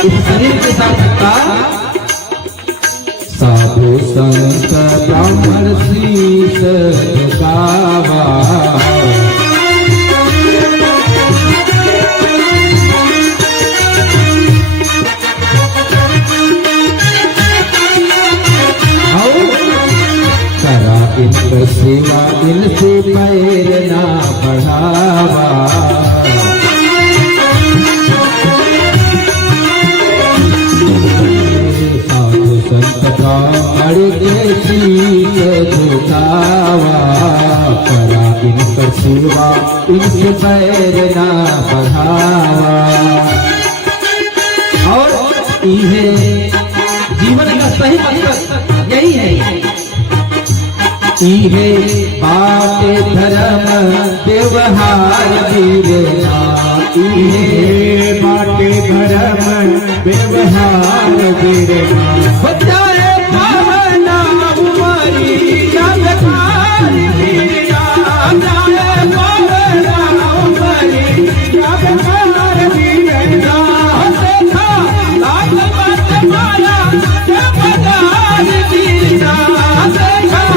इस शरीर के साथ का साधु संत ब्राह्मण शीश झुकावा करा इनका सेवा इनसे पैर ना बढ़ावा साधु संत ब्राह्मण के शीश झुकावा करा इनका सेवा इनसे पैर ना बढ़ावा। और यह जीवन का सही मकसद यही है। इहे बाटे धर्म व्यवहार वीरना इहे बाटे धर्म व्यवहार वीरना बचाए पावना उमरी जगतार वीरना बचाए पावना उमरी जगतार वीरना देखा लाल बात माया जगतार वीरना देखा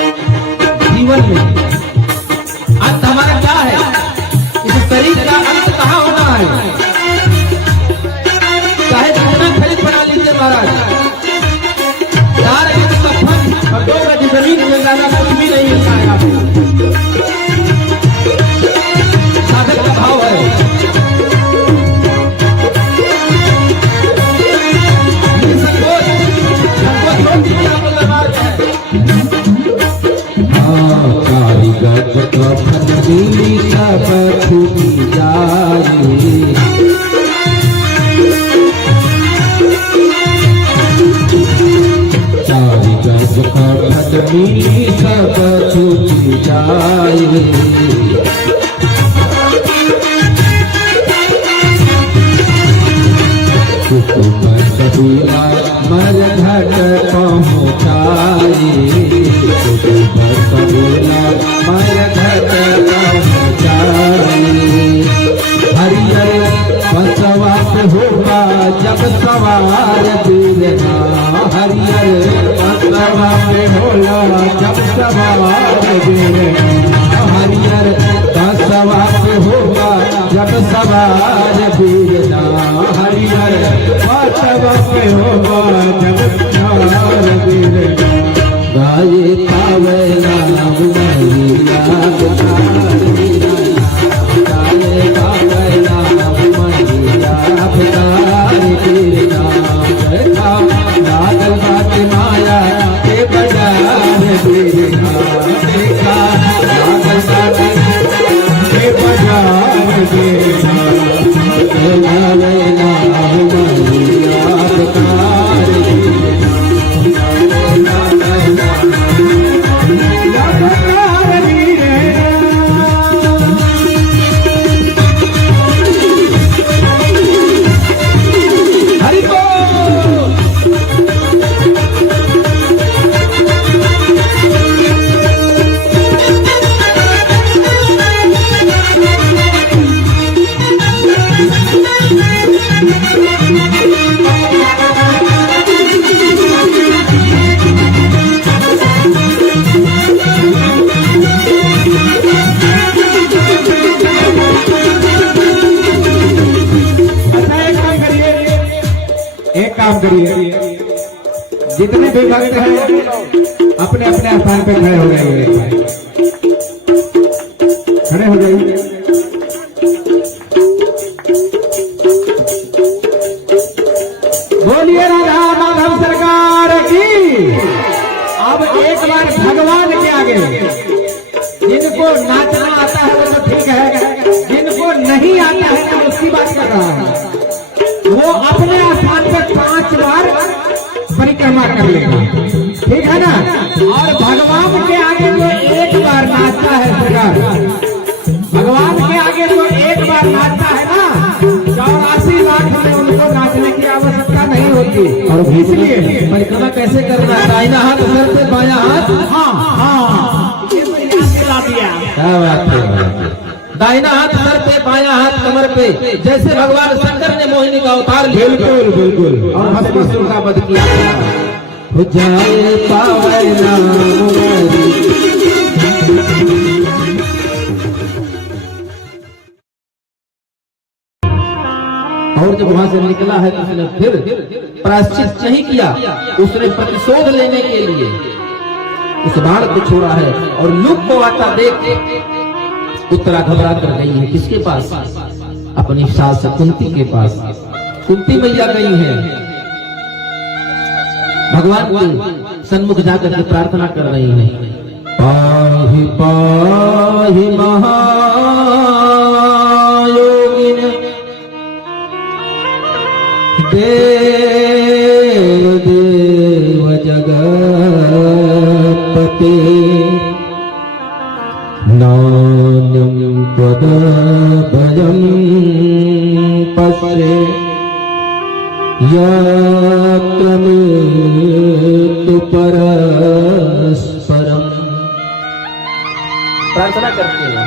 जीवन में अंत हमारा क्या है? इस शरीर का अंत कहाँ होना है? चाहे जितना खरीद बना लीजिए महाराज, 4 गज कफन और 2 गज जमीन में जाना कुछ भी नहीं मिलता है आपको। साधक का भाव है। कारीगर कफन दिली सब छूटी जाए कारीगर कफन दिली सब छूटी जाए कबीरा मर घट पहुँचाए कबीरा मर घट पहुँचाए हरियर बसवा पे होगा जब सवार बीरना हरियर बसवा पे होला जब सवार बीरना हरियर बसवा पे होगा जब सवार बीरना हरियर बसवा पे होगा जब सवार बीरना गाये पावना मैया गाये पावना मैया अवतार बीरना देखा लागल बात माया के बाजार बीरना देखा लागल बात के बाजार बीरना मैया अवतार बीरना करिए, जितने भी भक्त हैं अपने अपने स्थान पे खड़े हो जाइए, खड़े हो जाइए। बोलिए राधा माधव सरकार की। अब एक बार भगवान के आगे जिनको नाचना आता है वो तो ठीक है, जिनको नहीं आता है तो उसकी बात कर रहा है, वो अपने स्थान पर 5 बार परिक्रमा कर लेगा, ठीक है ना। और भगवान के आगे जो एक बार नाचता है सरकार, भगवान के आगे जो एक बार नाचता है ना, 84 लाख में उनको नाचने की आवश्यकता नहीं होती। और इसलिए परिक्रमा कैसे करना है? दाहिना हाथ सर पे, बायां हाथ, हाँ ये तो याद दिला दिया। क्या बात है? दाहिना हाथ सर पे, बायां हाथ कमर पे, जैसे भगवान शंकर ने मोहिनी का अवतार लिया। बिल्कुल बिल्कुल। और भस्मासुर का वध किया। हो जाए पावे नाम हरि। और जब वहां से निकला है तो उसने फिर प्रायश्चित नहीं किया, उसने प्रतिशोध लेने के लिए उस बाण को छोड़ा है। और लूप को आता देख उत्तरा घबरा कर गई है। किसके पास? अपनी सास कुंती के पास। कुंती मैया गई है, भगवान के सन्मुख जाकर के प्रार्थना कर रही है, पाहि पाहि महायोगिन देव देव जगत्पते नान्यं त्वदभयं पश्ये यत्र मृत्यु परस्परम्। प्रार्थना करते हैं,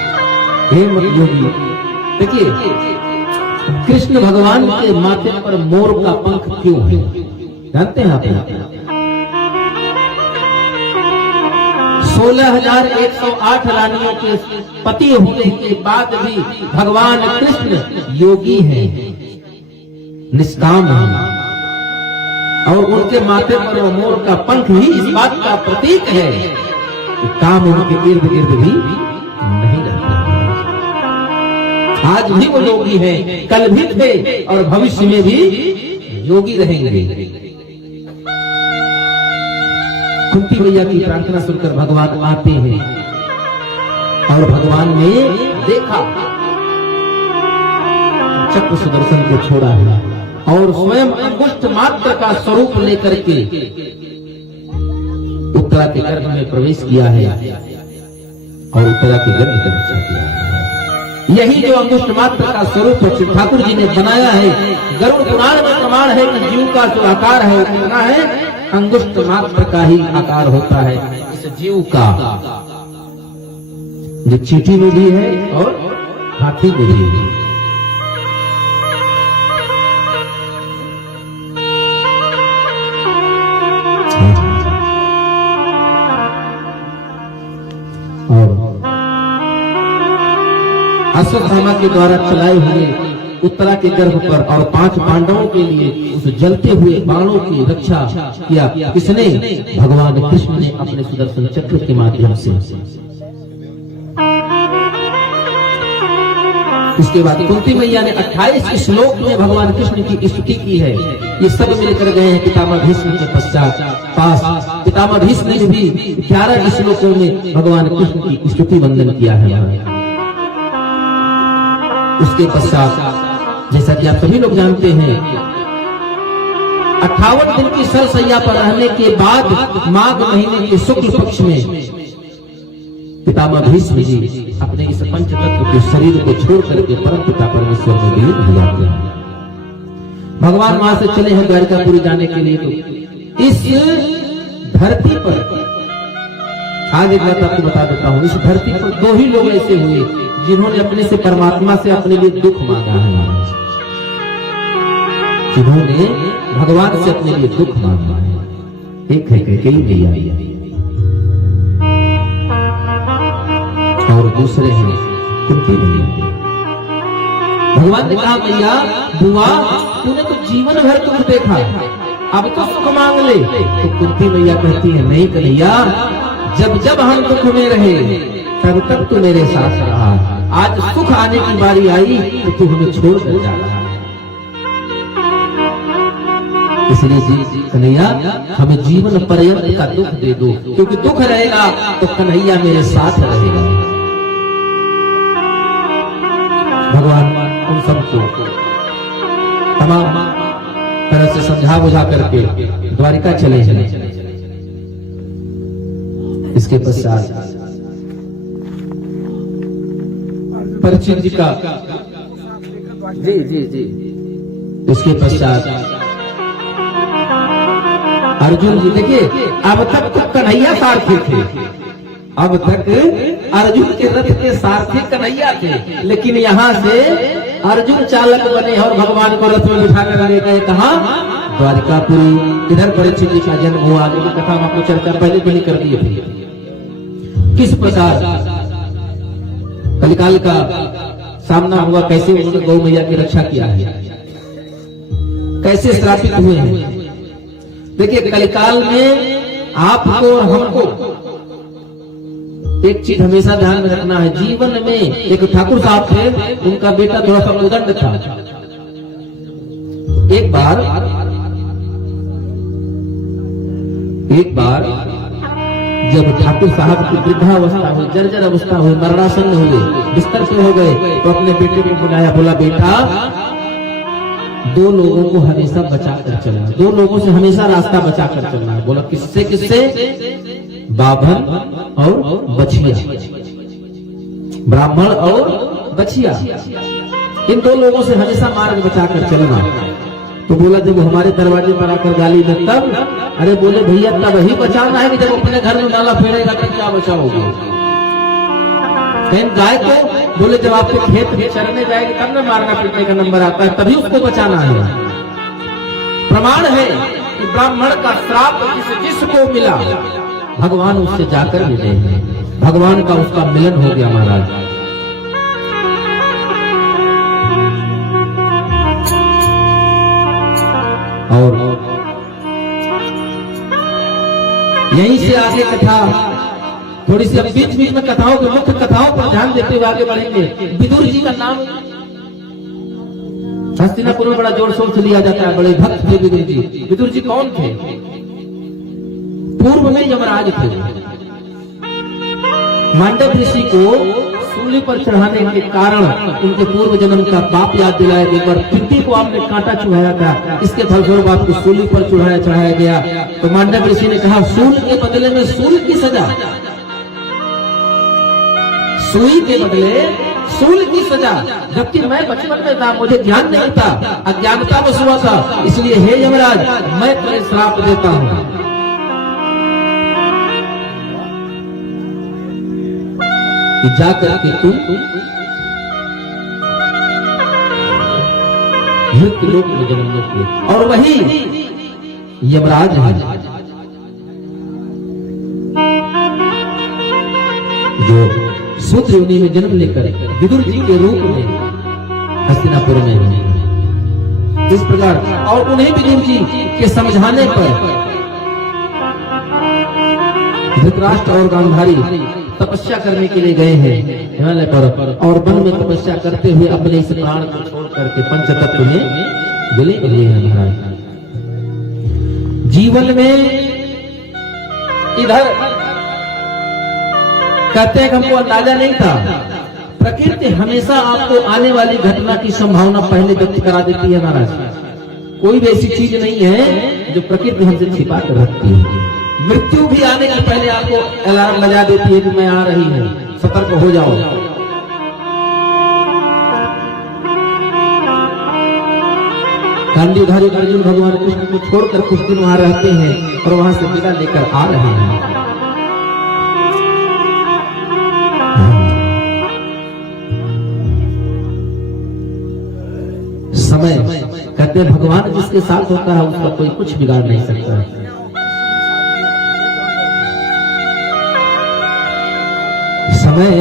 हे योगी। देखिए कृष्ण भगवान के माथे पर मोर का पंख क्यों है, जानते हैं आप? 16,108 रानियों के पति होने के बाद भी भगवान कृष्ण योगी हैं, निष्काम हैं, और उनके माथे पर वो मोर का पंख ही इस बात का प्रतीक है कि काम उनके इर्द गिर्द भी नहीं रहता। आज भी वो योगी हैं, कल भी थे और भविष्य में भी योगी रहेंगे। कुंती मैया की प्रार्थना सुनकर भगवान आते हैं और भगवान ने देखा, चक्र सुदर्शन को छोड़ा है और स्वयं अंगुष्ठ मात्र का स्वरूप लेकर के उत्तरा के गर्भ में प्रवेश किया है और उत्तरा के गर्भ की रक्षा किया है। यही जो अंगुष्ठ मात्र का स्वरूप ठाकुर जी ने बनाया है, गरुड़ पुराण में प्रमाण है कि जीव का जो आकार है वो कितना है, अंगुष्ठ मात्र का ही आकार होता है इस जीव का, जो चींटी में भी है और हाथी में भी है। अश्वत्थामा के द्वारा चलाए हुए उत्तरा के गर्भ पर और 5 पांडवों के लिए उस जलते हुए बाणों की रक्षा किया किसने? भगवान कृष्ण ने अपने सुदर्शन चक्र के माध्यम से। इसके बाद कुंती मैया ने 28 श्लोक में भगवान कृष्ण की स्तुति की है। ये सब मिलकर गए हैं पितामह भीष्म के पश्चात पास। पितामह भीष्म ने भी 11 श्लोकों में भगवान कृष्ण की स्तुति वंदन किया है। उसके पश्चात जैसा कि आप सभी लोग जानते हैं 58 दिन की सरसैया पर रहने के बाद माघ महीने के शुक्ल पक्ष में पितामह भीष्म जी अपने इस पंचतत्व के शरीर को छोड़ करके परम पिता परमेश्वर में विलीन हो जाते हैं। भगवान वहां से चले हैं द्वारिकापुरी जाने के लिए। तो इस धरती पर आज एक बात आपको बता देता हूं, इस धरती पर 2 ही लोग ऐसे हुए जिन्होंने अपने से परमात्मा से अपने लिए दुख मांगा है, जिन्होंने भगवान से अपने लिए दुख मांगा है। एक है कैकेयी मैया और दूसरे हैं कुंती मैया। भगवान ने कहा, मैया बुआ तूने तो जीवन भर दुख देखा, अब तो सुख मांग ले। तो कुंती मैया कहती है नहीं कन्हैया, जब जब हम दुख में रहे तब तब तू मेरे साथ रहा, आज सुख आने की बारी आई तो तू हमें छोड़ कर जा रहा है। इसलिए जी कन्हैया हमें जीवन पर्यंत का दुख दे दो, क्योंकि दुख रहेगा तो कन्हैया मेरे साथ रहेगा। भगवान उन सबको तमाम तरह से समझा बुझा करके द्वारिका चले चले। इसके पश्चात परीक्षित जी का जी जी जी इसके पश्चात अर्जुन जी, देखिए अब तक तो कन्हैया सारथी थे, अब तक अर्जुन के रथ के सारथी कन्हैया थे, लेकिन यहाँ से अर्जुन चालक बने और भगवान को रथ में बिठा कर ले गए कहा द्वारिकापुरी। इधर परीक्षित जी का जन्म हुआ, आगे की कथा हम आपको चर्चा पहले भी कर दिए थे। किस प्रकार कलिकाल का सामना हुआ, कैसे उन्होंने गौ मैया की रक्षा किया है, कैसे श्रापित हुए हैं। देखिए कलिकाल में आपको और हमको एक चीज हमेशा ध्यान में रखना है। जीवन में एक ठाकुर साहब थे, उनका बेटा थोड़ा सा उदंड था। एक बार जब ठाकुर साहब की वृद्धावस्था हुई, जर्जर अवस्था हुई, मरणासन्न हुए, बिस्तर पे हो गए, तो अपने बेटे को बुलाया, बोला बेटा दो लोगों को हमेशा बचा कर चलना, दो लोगों से हमेशा रास्ता बचा कर चलना। बोला किससे किससे? बाभन और बछिया, ब्राह्मण और बछिया, इन दो लोगों से हमेशा मार्ग बचा कर चलना। तो बोला जब हमारे दरवाजे पर आकर गाली में तब, अरे बोले भैया तब ही बचाना है कि जब अपने घर में डाला फेरेगा तब क्या बचाओगे? कहीं गाय को बोले जब आपके खेत में चरने जाएगी तब न मारना पीटने का नंबर आता है, तभी उसको बचाना है। प्रमाण है कि ब्राह्मण का श्राप जिसको मिला भगवान उससे जाकर मिले, भगवान का उसका मिलन हो गया महाराज। और यहीं से आगे कथा थोड़ी सी, अब बीच बीच में कथाओं के मुख्य कथाओं पर ध्यान देते हुए आगे बढ़ेंगे। विदुर जी का नाम हस्तिनापुर में बड़ा जोर शोर से लिया जाता है, बड़े भक्त थे विदुर जी। विदुर जी कौन थे? पूर्व में यमराज थे। मांडव ऋषि को सूली पर चढ़ाने के कारण उनके पूर्व जन्म का पाप याद दिलाया। एक बार पिट्टी को आपने कांटा चुराया था, इसके फलस्वरूप आपको सूली पर चढ़ाया गया। तो मांडव ऋषि ने कहा सूल के बदले में सूल की सजा, सुई के बदले सूल की सजा। जबकि मैं बचपन में था, मुझे ज्ञान नहीं था, अज्ञानता बस हुआ था, इसलिए हे यमराज मैं तुम्हें श्राप देता हूं कि जाकर के तुम मृत्यु लोक में जन्म लोगे। और वही यमराज है जो सूत्र योनि में जन्म लेकर विदुर जी के रूप में हस्तिनापुर में है। इस प्रकार और उन्हें विदुर जी के समझाने पर धृतराष्ट्र और गांधारी तपस्या करने के लिए गए हैं हिमालय पर, और वन में तपस्या करते हुए अपने इस प्राण को छोड़ करके पंचतत्व में विलीन हुए हैं महाराज। जीवन में इधर कहते हैं कि हमको अंदाजा नहीं था, प्रकृति हमेशा आपको आने वाली घटना की संभावना पहले व्यक्त करा देती है महाराज। कोई भी ऐसी चीज नहीं है जो प्रकृति हमसे छिपा कर रखती है। मृत्यु भी आने के पहले आपको अलार्म बजा देती है कि मैं आ रही हूं, सतर्क हो जाओ। गांधीधारी अर्जुन भगवान कृष्ण को छोड़कर कुछ दिन वहां रहते हैं और वहां से विदा लेकर आ रहे हैं। समय कहते हैं भगवान जिसके साथ होता है उसका कोई कुछ बिगाड़ नहीं सकता है। समय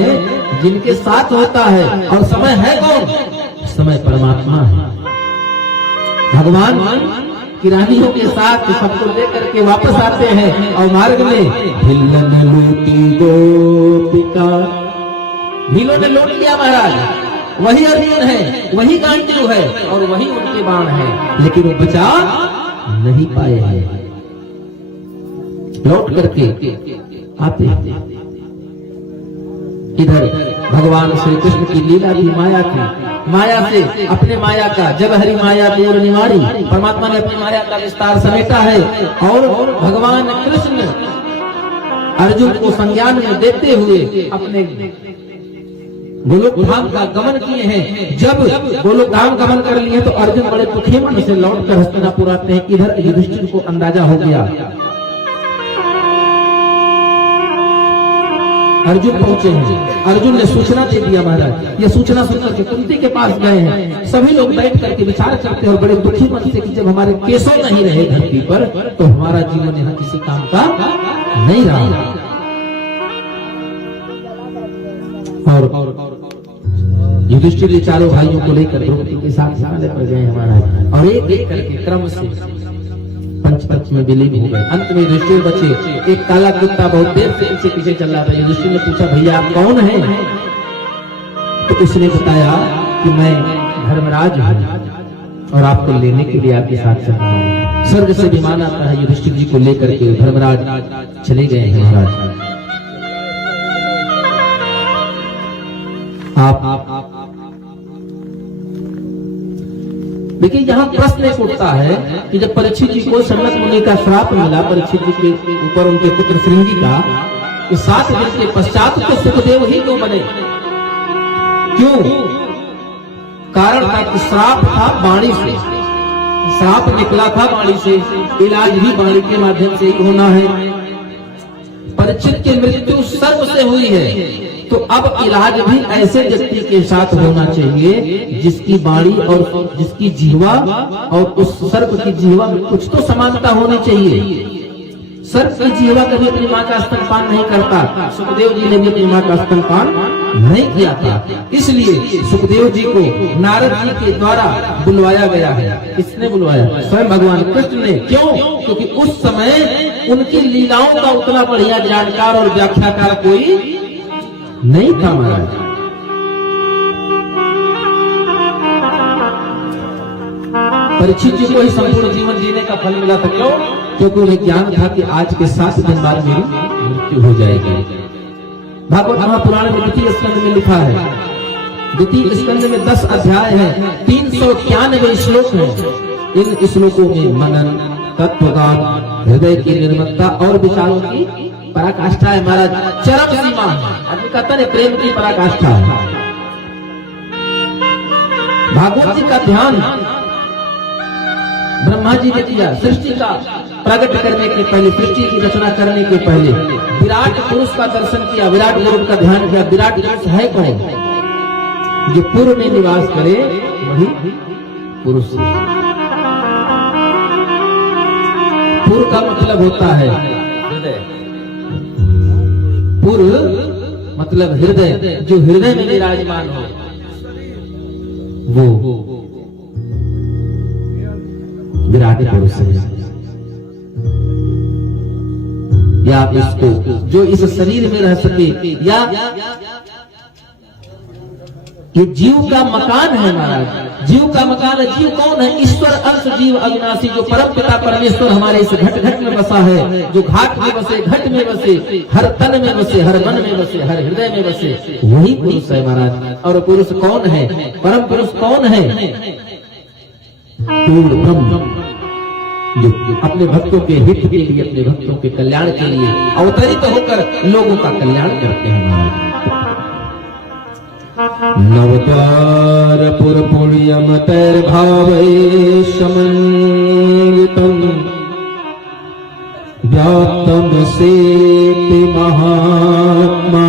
जिनके साथ होता है, और समय है कौन? समय परमात्मा है। भगवान किरानियों के साथ सबको लेकर के वापस आते हैं और मार्ग में भिल्लन लूटी गोपिका, भीलों ने लूट लिया महाराज। वही अर्जुन है, वही गांडीव है और वही उनके बाण है, लेकिन वो बचा नहीं पाए हैं। लौट करके आते इधर भगवान श्री कृष्ण की लीला भी माया थी। माया से अपने माया का जब हरि माया दूर निवारी, परमात्मा ने अपनी माया का विस्तार समेटा है और भगवान कृष्ण अर्जुन को संज्ञान में देते हुए अपने गोलोक धाम का गमन किए हैं। जब गोलोक धाम गमन कर लिए तो अर्जुन बड़े दुखी मन से लौट कर हस्तिनापुर आते हैं। इधर युधिष्ठिर को अंदाजा हो गया। अर्जुन पहुंचे हैं, अर्जुन ने सूचना दे दिया महाराज। ये सूचना सुनकर के कुंती के पास गए हैं। सभी लोग बैठ करके विचार करते हैं और बड़े दुखी मन से कि जब हमारे केशव नहीं रहे धरती पर तो हमारा जीवन यहाँ किसी काम का नहीं रहा। और युधिष्ठिर चारों भाइयों को लेकर द्रौपदी के साथ हिमालय पर गए महाराज और एक एक करके क्रम से पंच में विलीन हो गए। अंत में युधिष्ठिर बचे। एक काला कुत्ता बहुत देर से इनसे पीछे चल रहा था। युधिष्ठिर ने पूछा, भैया आप कौन हैं? तो उसने बताया कि मैं धर्मराज हूँ और आपको लेने के लिए आपके साथ चल रहा हूँ। स्वर्ग से विमान आता है, युधिष्ठिर जी को लेकर के धर्मराज चले गए हैं महाराज। आप देखिए यहाँ प्रश्न एक उठता है कि जब परीक्षित जी को सनत मुनि का श्राप मिला, परीक्षित जी के ऊपर उनके पुत्र श्रृंगी का, तो 7 दिन के पश्चात तो सुखदेव ही क्यों बने? क्यों? कारण था कि श्राप था वाणी से, श्राप निकला था वाणी से, इलाज भी वाणी के माध्यम से ही होना है। परीक्षित की मृत्यु सर्प से हुई है तो अब इलाज भी ऐसे व्यक्ति के साथ होना चाहिए जिसकी वाणी और जिसकी जीवा और उस सर्प की जीवा में कुछ तो समानता होनी चाहिए। सर्प की जीवा कभी अपनी माँ का स्तनपान नहीं करता। सुखदेव जी ने भी अपनी माँ का स्तनपान नहीं किया था, इसलिए सुखदेव जी को नारद जी के द्वारा बुलवाया गया है। किसने बुलवाया? स्वयं भगवान कृष्ण ने। क्यों? क्योंकि उस समय उनकी लीलाओं का उतना बढ़िया जानकार और व्याख्याकार कोई नहीं था महाराज। परीक्षित जी को ही संपूर्ण जीवन जीने का फल मिला था। क्यों? क्योंकि उन्हें ज्ञान था कि आज के 7 दिन बाद मेरी मृत्यु हो जाएगी। भागवत महापुराण में द्वितीय स्कंद में लिखा है, द्वितीय स्कंद में 10 अध्याय है, 391 श्लोक है। इन श्लोकों में मनन, तत्वज्ञान, हृदय की निर्मलता और विचारों की पराकाष्ठा है महाराज, चरम सीमा है। आदमी कहता है प्रेम की पराकाष्ठा है। भागवत जी का ध्यान ब्रह्मा जी ने किया। सृष्टि का प्रकट करने के पहले, सृष्टि की रचना करने के पहले विराट पुरुष का दर्शन किया, विराट पुरुष का ध्यान किया। विराट पुरुष है कौन? जो पूर्व में निवास करे वही पुरुष। पूर्व का मतलब होता है हृदय, पूर्व मतलब हृदय, जो हृदय में विराजमान हो वो विराट पुरुष है। या इसको जो इस शरीर में रह सके, या ये जीव का मकान है महाराज। जीव का मकान है। जीव कौन है? ईश्वर अंश जीव अविनाशी, जो परम पिता परमेश्वर हमारे इस घट घट में बसा है, जो घाट में बसे, घट में बसे, हर तन में बसे, हर मन में बसे, हर हृदय में बसे, वही पुरुष है महाराज। और पुरुष कौन है? परम पुरुष कौन है? पूर्ण ब्रह्म, जो अपने भक्तों के हित के लिए, अपने भक्तों के कल्याण के लिए अवतरित होकर लोगों का कल्याण करते हैं महाराज। नवद्वारपुर पुण्यम तैर्भावै समन्वितम् व्याप्तम् सेति महात्मा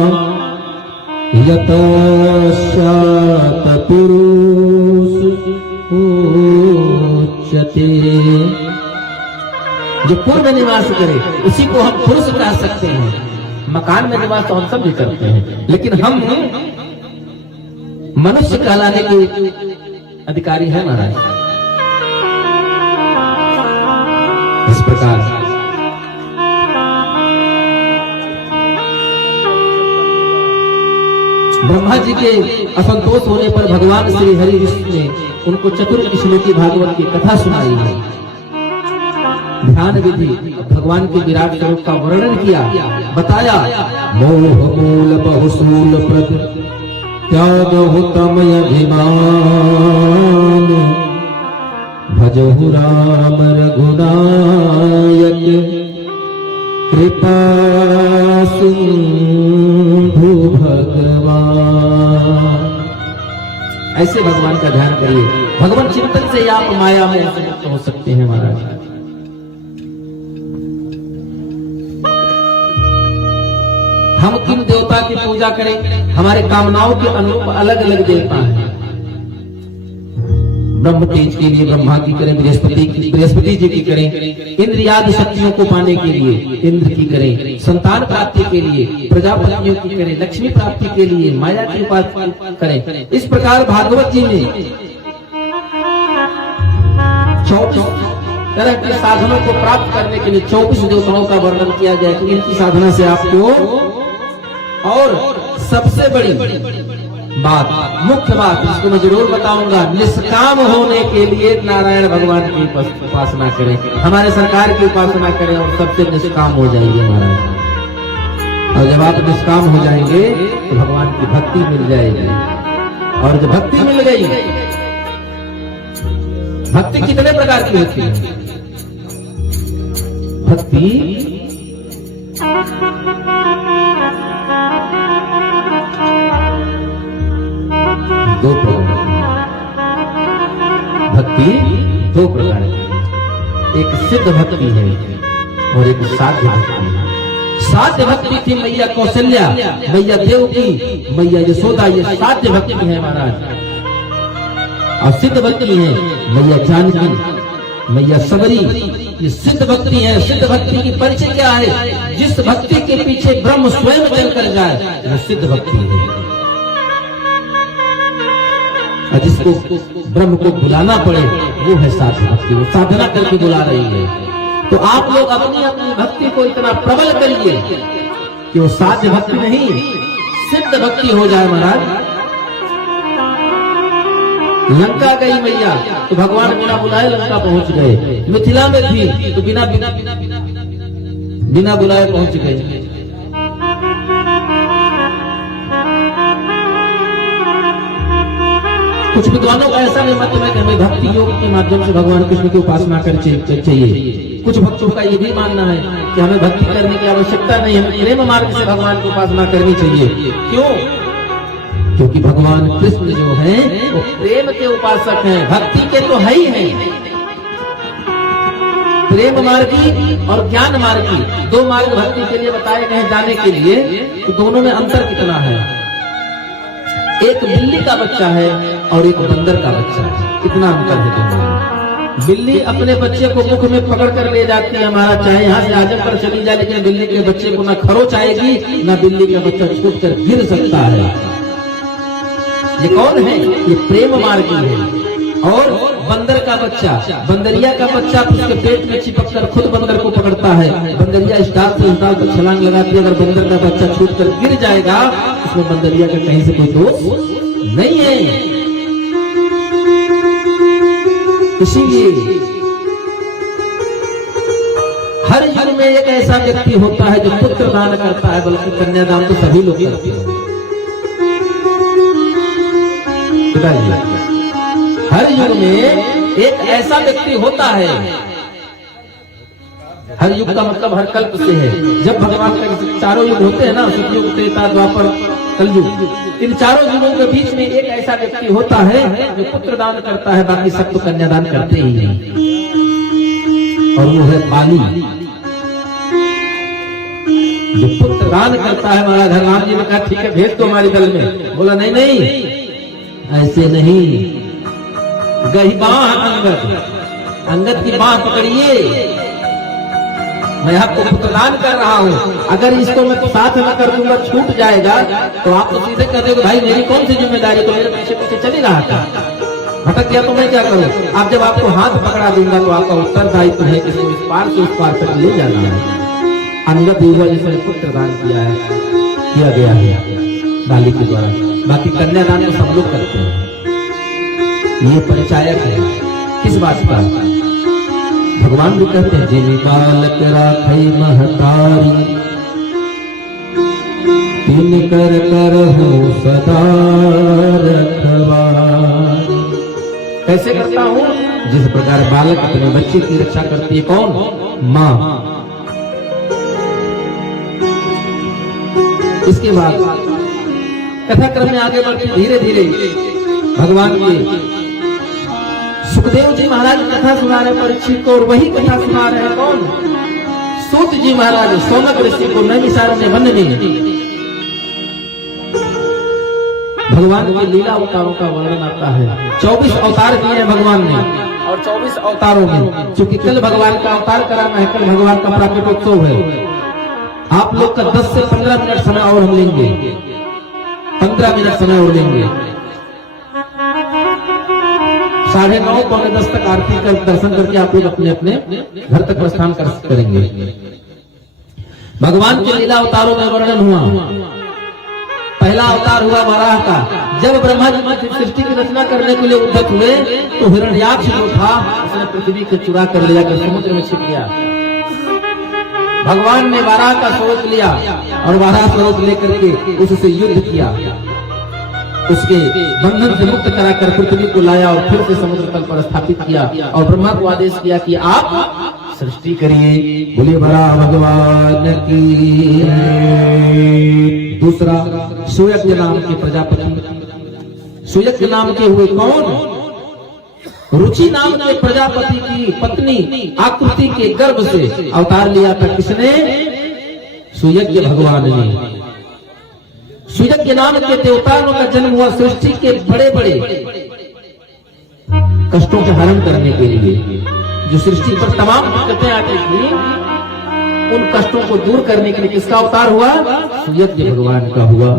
यतश्चात् पुरुष उच्यते। जो पूर्व निवास करे उसी को हम पुरुष कह सकते हैं। मकान में निवास तो हम सब भी करते हैं, लेकिन हम मनुष्य कहलाने के अधिकारी है महाराज। इस प्रकार ब्रह्मा जी के असंतोष होने पर भगवान श्री हरि विष्णु ने उनको चतुर्थ श्लोकी भागवत की कथा सुनाई है। ध्यान विधि भगवान के विराट स्वरूप का वर्णन किया, बताया। मोह मूल बहुसूल प्रद त्यागहु तमय अभिमान भजहु राम रघुनायक कृपा सिंधु भगवान। ऐसे भगवान का ध्यान करिए। भगवान चिंतन से आप माया में मुक्त हो सकते हैं महाराज। हम किन देवता की पूजा करें, हमारे कामनाओं के अनुरूप अलग अलग देवता हैं। ब्रह्म तेज के लिए ब्रह्मा की करें, बृहस्पति जी की करें, इंद्रियादि शक्तियों को पाने के लिए इंद्र की करें, संतान प्राप्ति के लिए प्रजापतियों की करें, लक्ष्मी प्राप्ति के लिए माया की उपासना करें। इस प्रकार भागवत जी में 24 तरह के साधनों को प्राप्त करने के लिए 24 देवताओं का वर्णन किया गया कि इनकी साधना से आपको, और सबसे बड़ी बात, मुख्य बात जिसको मैं जरूर बताऊंगा, निष्काम होने के लिए नारायण भगवान की उपासना करें, हमारे सरकार की उपासना करें और सबसे निष्काम हो जाएंगे महाराज। और जब आप निष्काम हो जाएंगे तो भगवान की भक्ति मिल जाएगी। और जब भक्ति मिल गई, भक्ति कितने प्रकार की होती है? भक्ति दो प्रकार की, भक्ति दो प्रकार की, एक सिद्ध भक्ति है और एक साध्य भक्ति है। साध्य भक्ति थी मैया कौशल्या, मैया देवकी, मैया यशोदा, ये साध्य भक्ति है महाराज। और सिद्ध भक्ति है मैया जानकी, मैया सबरी, ये सिद्ध भक्ति है। सिद्ध भक्ति की परिचय क्या है? जिस भक्ति के पीछे ब्रह्म स्वयं चल कर जाए, वह सिद्ध भक्ति है। और जिसको ब्रह्म को बुलाना पड़े, वो है साध्य भक्ति, वो साधना करके बुला रही है। तो आप लोग अपनी अपनी भक्ति को इतना प्रबल करिए कि वो साध्य भक्ति नहीं, सिद्ध भक्ति हो जाए महाराज। लंका गई मैया तो भगवान बिना बुलाए लंका पहुंच गए। मिथिला में थी तो बिना बुलाए पहुंच गए। कुछ विद्वानों का ऐसा नहीं मतलब है कि हमें भक्ति योग के माध्यम से भगवान कृष्ण की उपासना करनी चाहिए। कुछ भक्तों का ये भी मानना है कि हमें भक्ति करने की आवश्यकता नहीं, हमें प्रेम मार्ग से भगवान की उपासना करनी चाहिए। क्यों? क्योंकि भगवान कृष्ण जो है वो प्रेम के उपासक हैं, भक्ति के तो है ही हैं। प्रेम मार्गी और ज्ञान मार्गी दो मार्ग भक्ति के लिए बताए गए जाने के लिए। तो दोनों में अंतर कितना है? एक बिल्ली का बच्चा है और एक बंदर का बच्चा है, कितना अंतर है दोनों में। बिल्ली अपने बच्चे को मुख में पकड़ कर ले जाती है महाराज, चाहे यहाँ से आजम पर चली जाए, लेकिन बिल्ली के बच्चे को ना खरोच आएगी, ना बिल्ली का बच्चा छूट कर गिर सकता है। ये कौन है? ये प्रेम मार्गी है। और बंदर का बच्चा, बंदरिया का बच्चा उसके पेट में चिपक कर खुद बंदर को पकड़ता है। बंदरिया इस डाल से उस डाल पर छलांग लगाती है, अगर बंदर का बच्चा छूट कर गिर जाएगा उसमें बंदरिया का कहीं से कोई दोष नहीं है। इसीलिए हर युग में एक ऐसा व्यक्ति होता है जो पुत्र दान करता है, बल्कि कन्यादान तो सभी लोग करते हैं। हर युग में एक ऐसा व्यक्ति होता है, हर युग का मतलब हर कल्प से है। जब भगवान का चारों युग होते हैं ना, सतयुग, त्रेता, द्वापर, कलयुग, इन चारों युगों के बीच में एक ऐसा व्यक्ति होता है जो पुत्र दान करता है, बाकी सब तो कन्यादान करते ही नहीं। और वो है बाली, जो पुत्र दान करता है। महाराज हनुमान जी ने कहा ठीक है भेज दो हमारे दल में। बोला नहीं नहीं ऐसे नहीं, गही बाह अंगद, अंगद की बाह पकड़िए, मैं आपको पुत्रदान कर रहा हूं। अगर इसको मैं तो साथ न कर दूंगा, छूट जाएगा, तो आप तो सीधे कह देंगे भाई मेरी कौन सी जिम्मेदारी, तो मेरे पीछे पीछे चल ही रहा था। भटक गया तो मैं क्या करूं? आप जब आपको हाथ पकड़ा दूंगा तो आपका उत्तरदायित्व है कि इसको इस पार से उस पार तक ले जाना है। अंगद युवा जिसने पुत्र दान किया गया है बाली के द्वारा, बाकी कन्यादान तो सब लोग करते हैं। ये परिचायक है किस बात का? भगवान भी कहते हैं जिन बालक राखई महतारी, तीन कर करहु सदा रखवारी। कैसे करता हूँ? जिस प्रकार बालक अपने बच्चे की रक्षा करती है कौन? माँ। इसके बाद कथा क्रम में आगे बढ़ते धीरे धीरे भगवान के सुखदेव जी महाराज कथा सुना रहे परीक्षित को, और वही कथा सुना रहे हैं कौन? सूत जी महाराज सोनक ऋषि को नैमिषारण्य वन में। भगवान के लीला अवतारों का वर्णन आता है। 24 अवतार दिए हैं भगवान ने, और 24 अवतारों में चूंकि कल भगवान का अवतार कराना है, कल भगवान का प्राकट्योत्सव है, आप लोग का 10 से 15 मिनट समय और हम लेंगे, 15 मिनट समय और लेंगे। 9:30 पौने 10 तक आरती कर दर्शन करके आप लोग अपने अपने घर तक प्रस्थान करेंगे। भगवान के लीला अवतारों में वर्णन हुआ। पहला अवतार हुआ वराह का। जब ब्रह्मा जी सृष्टि की रचना करने के लिए उद्यत हुए तो हिरण्याक्ष जो था उसने पृथ्वी को चुरा कर लिया कर समुद्र में छिप गया। भगवान ने वाराह का स्वरूप लिया और वाराह स्वरूप लेकर के उससे युद्ध किया, उसके बंधन से मुक्त कराकर पृथ्वी को लाया और फिर से समुद्र तल पर स्थापित किया और ब्रह्मा को आदेश किया कि आप सृष्टि करिए। बोले वराह भगवान की। दूसरा सुयज्ञ नाम के प्रजापति, सुयज्ञ नाम के हुए कौन? रुचि नाम के प्रजापति की पत्नी आकृति के गर्भ से अवतार लिया था। किसने? सुयज्ञ भगवान ने। सुयज्ञ नाम के देवताओं का जन्म हुआ सृष्टि के बड़े बड़े कष्टों के हरण करने के लिए। जो सृष्टि पर तमाम दिक्कतें आती थी उन कष्टों को दूर करने के लिए किसका अवतार हुआ? सुयज्ञ भगवान का हुआ।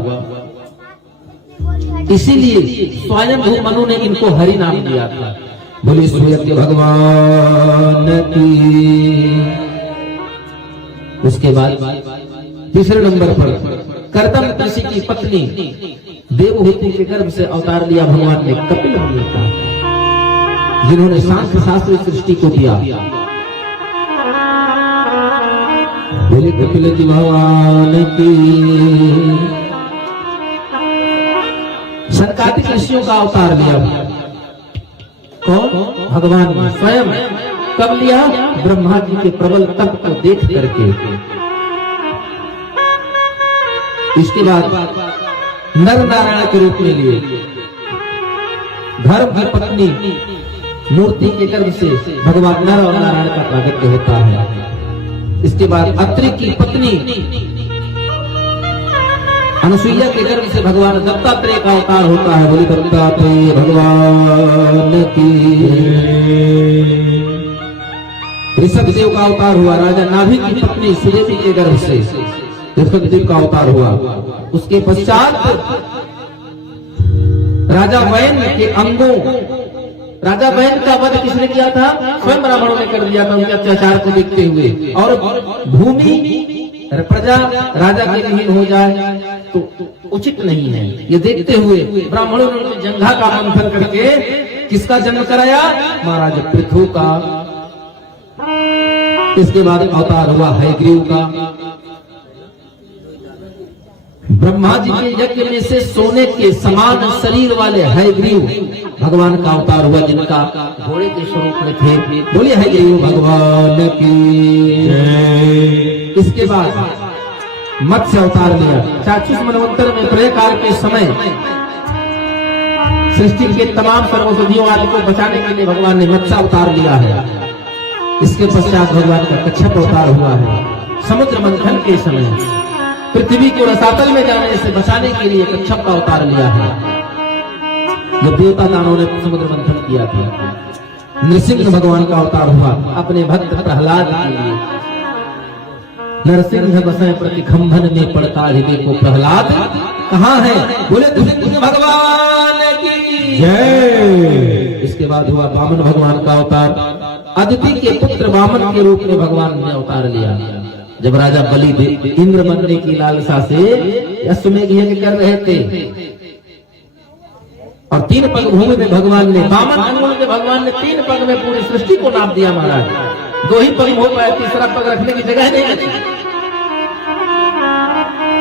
इसीलिए स्वयं मनु ने इनको हरि नाम दिया था। बोले सुयज्ञ भगवान की। उसके बाद तीसरे नंबर पर कर्दम ऋषि की पत्नी देवहूति के गर्भ से अवतार लिया भगवान ने कपिल मुनि का, जिन्होंने सांख्य शास्त्र सृष्टि को दिया। बोले कपिल जी भगवान की। सनकादिक ऋषियों का अवतार लिया कौन? भगवान ने स्वयं। कब लिया? ब्रह्मा जी के प्रबल तप को देख करके। इसके बाद नर नारायण के रूप में लिए। धर्म की पत्नी मूर्ति के गर्भ से भगवान नर और नारायण का प्रागट्य होता है। इसके बाद अत्रि की पत्नी अनुसुईया के गर्भ से भगवान दत्तात्रेय का अवतार होता है। बोले दत्तात्रेय भगवान की। ऋषभ देव का अवतार हुआ। राजा नाभि की पत्नी सुदेवी के गर्भ से ऋषभ देव का अवतार हुआ। उसके पश्चात राजा वैन के अंगों, राजा वैन का वध किसने किया था? स्वयं ब्राह्मणों ने कर दिया था उनके अत्याचार को देखते हुए। और भूमि प्रजा राजा के विहीन हो जाए तो उचित नहीं है, ये देखते हुए ब्राह्मणों ने उनकी जंघा का मंथन करके किसका जन्म कराया? महाराज पृथु का। इसके बाद अवतार हुआ हयग्रीव का। ब्रह्मा जी के यज्ञ में से सोने के समान शरीर वाले हयग्रीव भगवान का अवतार हुआ, जिनका घोड़े के स्वरूप में थे। बोलिए हयग्रीव भगवान की। इसके बाद मत्स्य अवतार लिया। 40 मनवंतर में प्रलय काल के समय सृष्टि के तमाम सर्वसधियों आदि को बचाने के लिए भगवान ने मत्स्य अवतार लिया है। इसके पश्चात भगवान का कच्छप अवतार हुआ है। समुद्र मंथन के समय पृथ्वी को रसातल में जाने से बचाने के लिए कच्छप का अवतार लिया है। जब देवता दानों ने समुद्र मंथन किया था, नृसिंह भगवान का अवतार हुआ अपने भक्त प्रहलाद के लिए। नरसिंह बसय प्रति खंभन में पड़ता हृदय को प्रहलाद कहाँ है? बोले नृसिंह भगवान की जय। बाद हुआ वामन भगवान का अवतार। अदिति के पुत्र वामन के रूप में भगवान ने अवतार लिया। जब राजा बलि इंद्र बनने की लालसा से अश्वमेघ यज्ञ कर रहे थे और 3 पग भूमि में भगवान ने वामन अंगुल में भगवान ने 3 पग में पूरी सृष्टि को नाप दिया महाराज। 2 ही पग हो पाया, तीसरा पग रखने की जगह नहीं बची।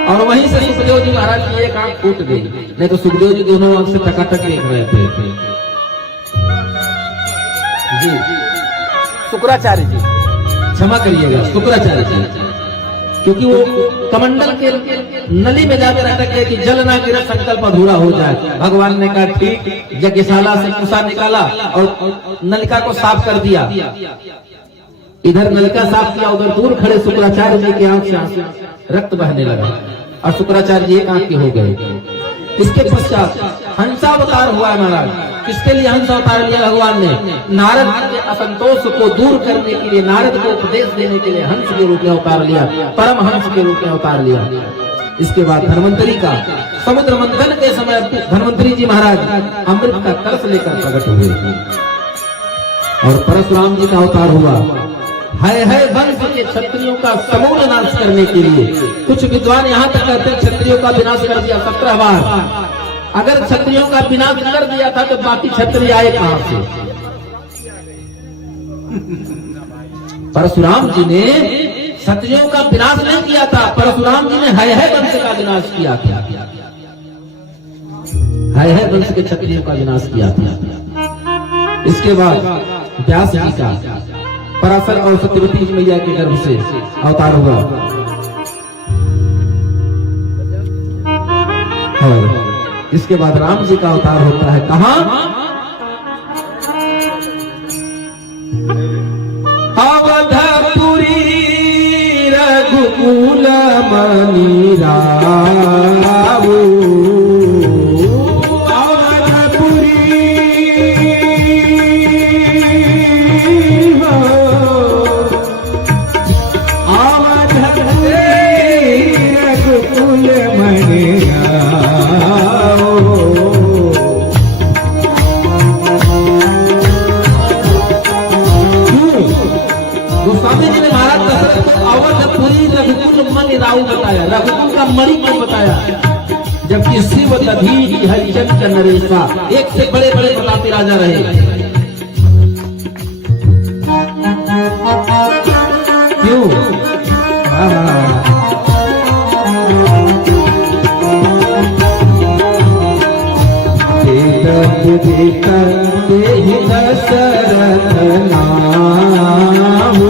और वहीं से सुखदेव जी महाराज की एक आंख फूट गई, नहीं तो सुखदेव जी दोनों आंख से टकाटक देख रहे थे जी। शुक्राचार्य जी, क्षमा करिएगा, शुक्राचार्य जी, क्योंकि वो कमंडल के नली में जाकर अटक गए कि जल ना गिरे, संकल्प अधूरा हो जाए। भगवान ने कहा ठीक, यज्ञशाला से कुसा निकाला और नलिका को साफ कर दिया। इधर नलिका साफ किया, उधर दूर खड़े शुक्राचार्य जी की आंख से रक्त बहने लगा और शुक्राचार्य जी एक आंख के हो गए। इसके पश्चात हंसावतार हुआ है महाराज। किसके लिए हंसावतार लिया भगवान ने? नारद के असंतोष को दूर करने के लिए, नारद को उपदेश देने के लिए हंस के रूप में अवतार लिया, परम हंस के रूप में अवतार लिया। इसके बाद धन्वंतरी का समुद्र मंथन के समय धन्वंतरी जी महाराज अमृत का कलश लेकर प्रकट हुए और परशुराम जी का अवतार हुआ। है वंश के क्षत्रियों का समूल नाश करने के लिए। कुछ विद्वान यहाँ तक कहते हैं क्षत्रियों का विनाश कर दिया 17 बार। अगर क्षत्रियों का विनाश कर दिया था तो बाकी क्षत्रिय आए कहां से? परशुराम जी ने क्षत्रियों का विनाश नहीं किया था, परशुराम जी ने है वंश का विनाश किया था। है वंश के क्षत्रियों का विनाश किया था। इसके बाद व्यास जी का पराशर और सत्यवती मैया के गर्भ से अवतार हुआ और इसके बाद राम जी का अवतार होता है। कहां? अवधपुरी रघुकुल मणि रावो, बताया, रघुकुल का मणि क्यों बताया? जबकि शिव दधीचि हरिचंद नरेशा एक से बड़े बड़े प्रतापी राजा रहे। क्यों? दशरथ नाहु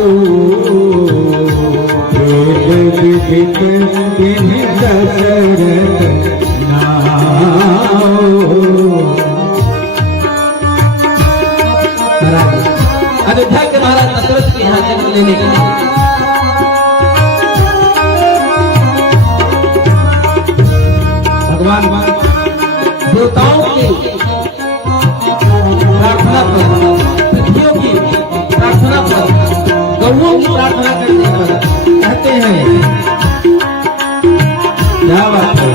अयोध्या के महाराज दशरथ के यहाँ जन्म लेने के लिए भगवान देवताओं की प्रार्थना पर, पृथ्वियों की प्रार्थना पर, गौओं की प्रार्थना करने पर कहते हैं, क्या बात है?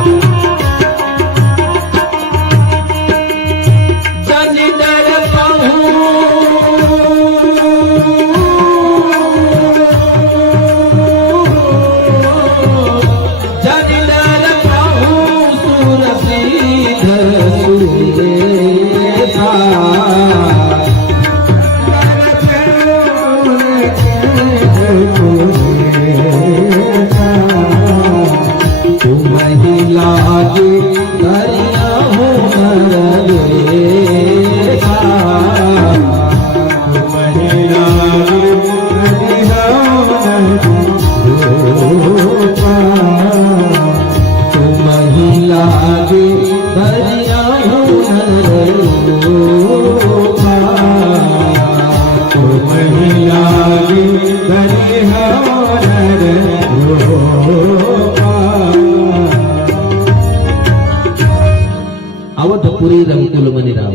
अवधपुरी रघुकुल मणि राम।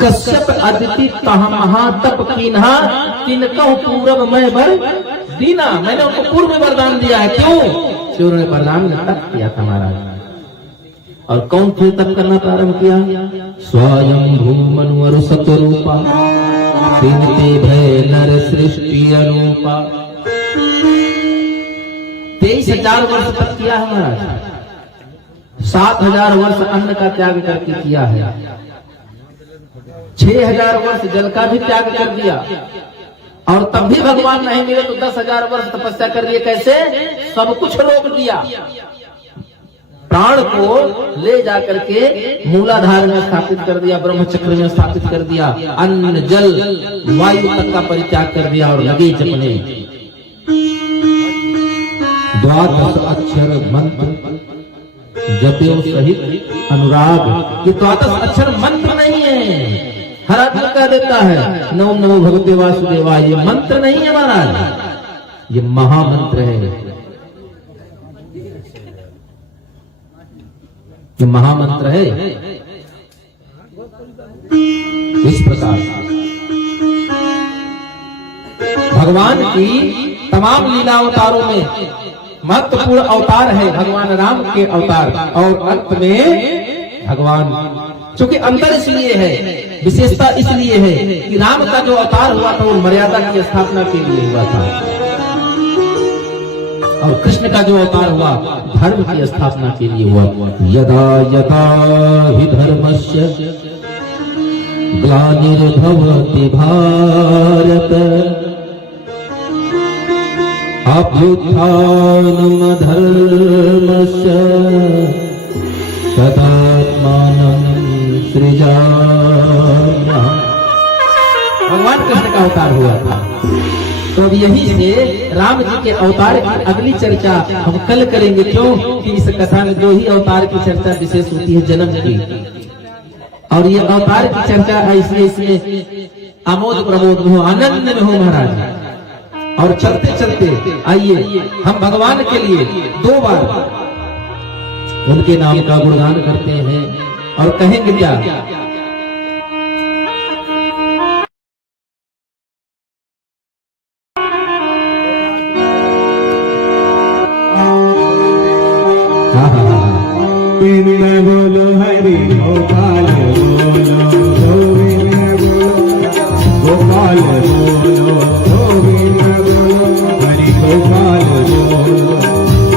कश्यप अदिति तह महातप कीन्हा, तिनकहु पूरब मैं बर दीना। मैंने उनको पूर्व में वरदान दिया है। क्यों? उन्होंने वरदान में तप किया था महाराज। और कौन फिर तप करना प्रारंभ किया? स्वयं भूमनु सतरूपा तीनते भय नर सृष्टि अरूपा। 23,000 वर्ष तक किया है महाराज। 7,000 वर्ष अन्न का त्याग करके किया है। 6,000 वर्ष जल का भी त्याग कर दिया और तब भी भगवान नहीं मिले तो 10,000 वर्ष तपस्या कर लिए। कैसे? सब कुछ रोक दिया, प्राण को ले जाकर के मूलाधार में स्थापित कर दिया, ब्रह्मचक्र में स्थापित कर दिया, अन्न जल वायु तक का परित्याग कर दिया और लगे जपने 12 अक्षर मंत्र जपो सहित अनुराग। ये 12 अक्षर मंत्र नहीं है। हर आदमी कह देता है नमो नमो भगवते वासुदेवाय, ये मंत्र नहीं है महाराज, ये महामंत्र है। ये महामंत्र है। इस प्रकार भगवान की तमाम लीला अवतारों में महत्वपूर्ण अवतार है भगवान राम के अवतार, और अंत में भगवान, क्योंकि अंतर इसलिए है, विशेषता इसलिए है कि राम का जो अवतार हुआ था वो मर्यादा की स्थापना के लिए हुआ था, और कृष्ण का जो अवतार हुआ धर्म की स्थापना के लिए हुआ। यदा यदा हि धर्मस्य ग्लानिर्भवति भारत अभ्युत्थानम् धर्मस्य तदात्मानं सृजाम्यहम्। भगवान कृष्ण का अवतार हुआ था। तो अब यही से राम जी के अवतार की अगली चर्चा हम कल करेंगे। क्यों कि इस कथा में दो ही अवतार की चर्चा विशेष होती है, जन्म की, और ये अवतार की चर्चा इसलिए इसमें आमोद प्रमोद में हो, आनंद में हो महाराज। और चलते चलते आइए हम भगवान के लिए 2 बार उनके नाम का गुणगान करते हैं और कहेंगे क्या? बोलो हरि गोपाल बोलो गोविंद बोलो गोपाल बोलो गोविंद बोलो हरि गोपाल बोलो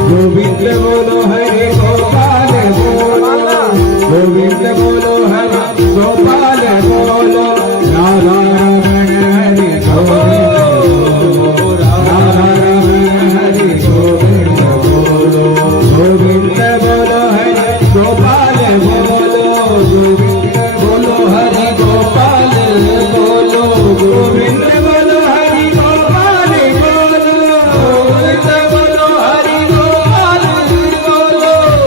गोविंद बोलो हरि गोपाल बोलो गोविंद बोलो हरि गोपाल बोलो राधा रमण हरि गोविंद बोलो राधा रमण हरि गोविंद बोलो गोविंद बोलो हरि गोपाल बोलो गोविंद बोलो हरि गोपाल बोलो गोविंद बोलो हरि गोपाल बोलो गोविंद बोलो हरि गोपाल बोलो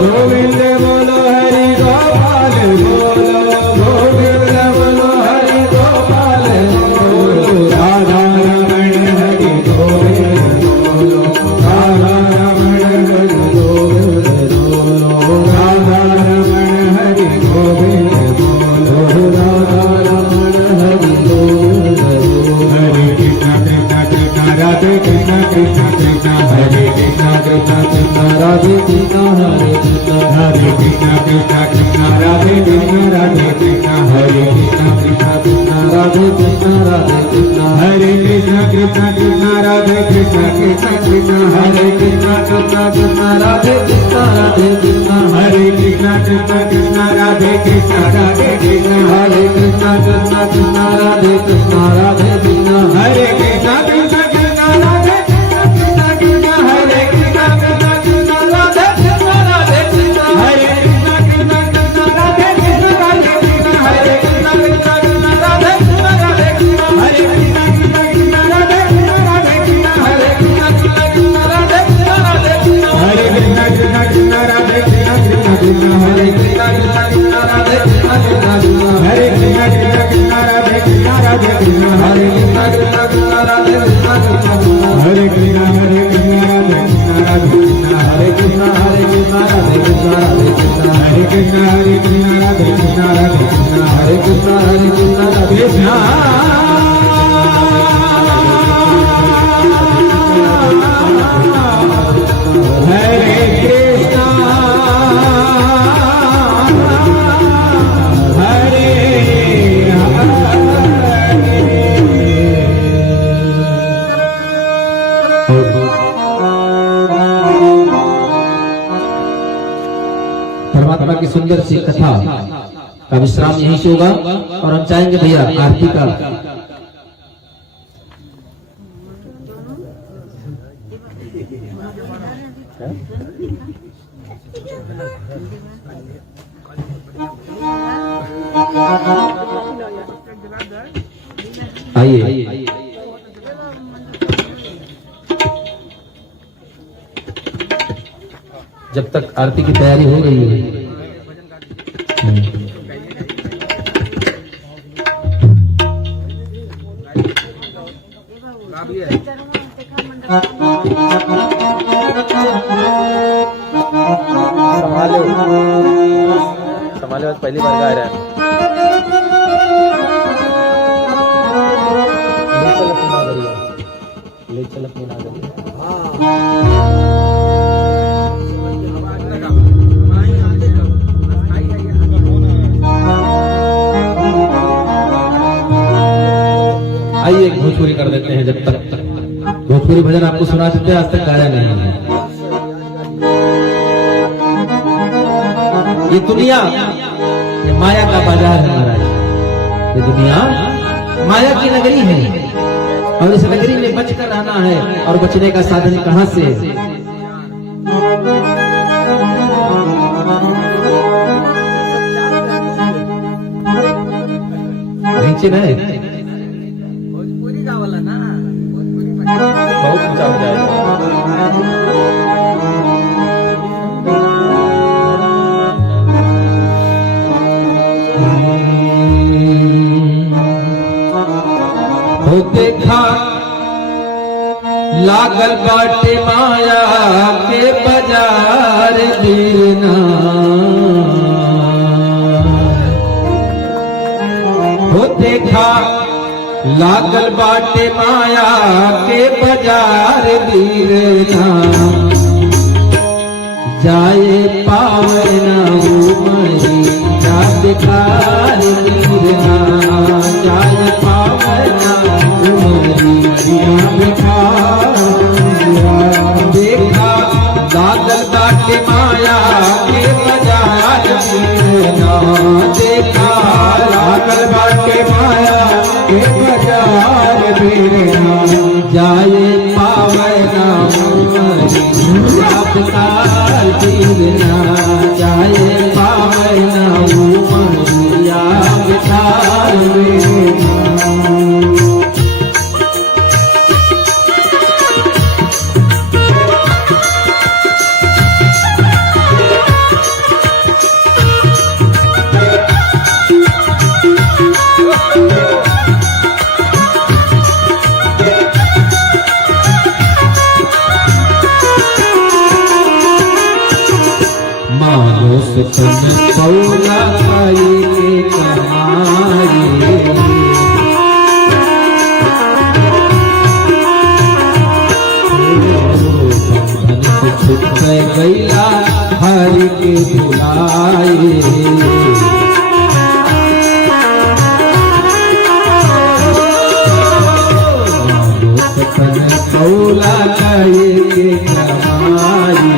गोविंद बोलो हरि गोपाल बोलो गोविंद बोलो हरि गोपाल बोलो राधा रमण हरि गोविंद बोलो राधा रमण हरि गोविंद बोलो राधा रमण हरि गोविंद बोलो राधा रमण हरि गोविंद बोलो हरे कृष्ण कृष्ण कृष्ण राधे कृष्ण कृष्ण कृष्ण हरे कृष्ण कृष्ण कृष्ण राधे कृष्ण हरे कृष्ण हरे कृष्ण कृष्ण कृष्ण राधे कृष्ण राधे कृष्ण हरे कृष्ण कृष्ण कृष्ण राधे कृष्ण राधे कृष्ण हरे कृष्ण कृष्ण कृष्ण राधे कृष्ण कृष्ण कृष्ण हरे कृष्ण कृष्ण कृष्ण राधे कृष्ण राधे कृष्ण हरे कृष्ण कृष्ण कृष्ण राधे कृष्ण राधे कृष्ण हरे कृष्ण कृष्ण कृष्ण राधे कृष्ण राधे कृष्ण हरे कृष्ण कृष्ण कृष्ण राधे कृष्ण कृष्ण कृष्ण हरे कृष्ण कृष्ण कृष्ण राधे कृष्ण राधे कृष्ण हरे कृष्ण कृष्ण कृष्ण राधे कृष्ण राधे कृष्ण हरे कृष्ण कृष्ण कृष्ण राधे कृष्ण राधे कृष्ण हरे कृष्ण कृष्ण कृष्ण राधे कृष्ण राधे कृष्ण हरे कृष्ण कृष्ण कृष्ण राधे कृष्ण राधे कृष्ण हरे कृष्ण कृष्ण कृष्ण राधे कृष्ण कृष्ण कृष्ण हरे कृष्ण कृष्ण कृष्ण राधे कृष्ण कृष्ण कृष्ण हरे कृष्ण कृष्ण कृष्ण राधे कृष्ण राधे कृष्ण हरे कृष्ण कृष्ण कृष्ण राधे कृष्ण कृष्ण कृष्ण हरे कृष्ण राधे कृष्ण राधे कृष्ण हरे कृष्ण राधे कृष्ण राधे कृष्ण हरे कृष्ण राधे कृष्ण राधे कृष्ण हरे कृष्ण राधे कृष्ण हरे कृष्ण परमात्मा की सुंदर सी कथा का विश्राम यहीं से होगा और हम चाहेंगे भैया आरती का आइए। जब तक आरती की तैयारी हो रही है संभाले पहली बार गा रहा है। ले चल अपनी नागरिया। आइए एक भोजपुरी कर देते हैं। जब तक भोजपुरी भजन आपको सुना चुके हैं, आज तक गाया नहीं है। ये दुनिया ये माया का बाजार है महाराज। ये दुनिया माया की नगरी है और इस नगरी में बचकर रहना है। और बचने का साधन कहां से? नीचे में भोजपुरी गावला ना, भोजपुरी बहुत ऊंचा हो जाएगा। हो देखा लागल बाटे माया के बाजार दीना। हो देखा लागल बाटे माया के बाजार दीना। जाए पावना उमरी जा बेकार दीना। जाए पावना उमरी जा बेकार। देखा लागल बाटे माया के बाजार दीना। देखा लागल बाटे माया के बाजार दीना। जाए पावना उमरी जा बेकार दीना। जाए पावना उमरी जा बेकार दीना। मानस तन पौला खाई के कमाई। बंधन से छूट गईला हरि के बुलाए। मानस तन पौला खाई के कमाई।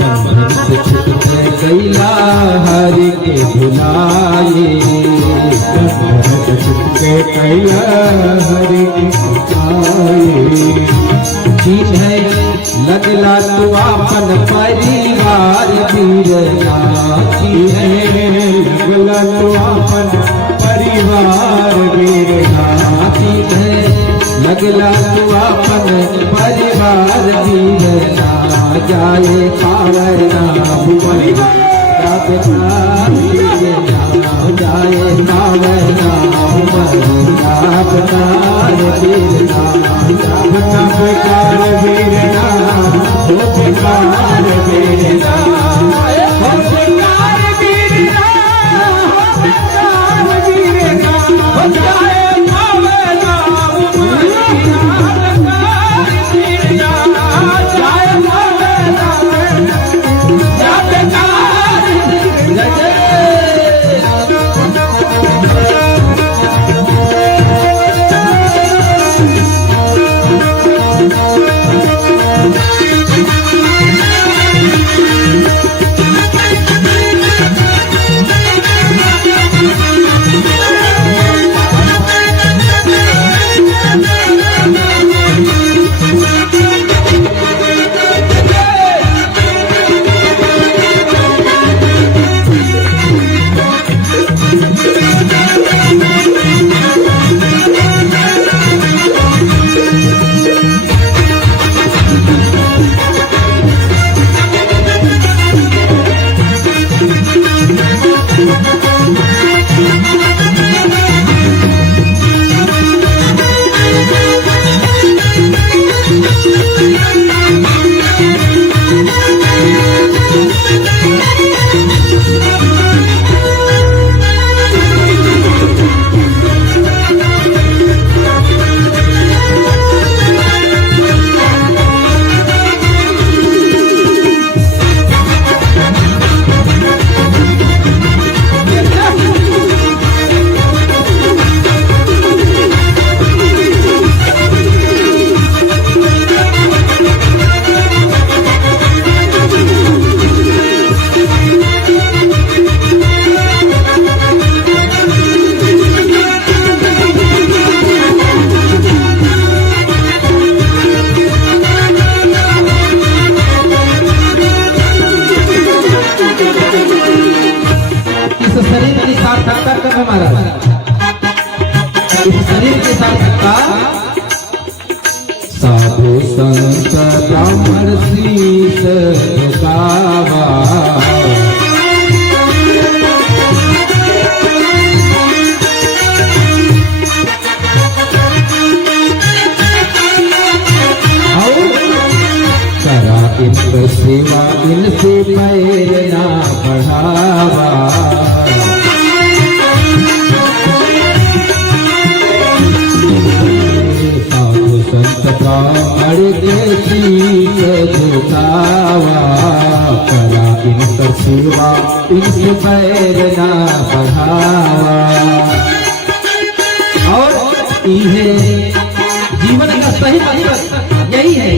बंधन से छूट गईला हरि के भुलाए। बंधन से छूट गईला हरि के भुलाए। दिन है लगला तू अपन परिवार बीरना। दिन है लगला तू अपन परिवार बीरना। दिन है लगला तू अपन परिवार बीरना। जाए पावना उमरी जा बेकार दीना। जाए पावना उमरी जा बेकार दीना। जा बेकार दीना। हो बेकार दीना। हो बेकार दीना। हो बेकार दीना। हो जाए पावना उमरी जा बेकार दीना। जाए Thank you. शरीर के साथ का साधु संत ब्राह्मण शीश झुकावा करा इनकी सेवा इनसे पैर ना बढ़ावा साधु संत ब्राह्मण के शीश झुकावा करा इनकी सेवा इनसे पैर ना बढ़ावा। और इन्हें जीवन का सही मकसद यही है।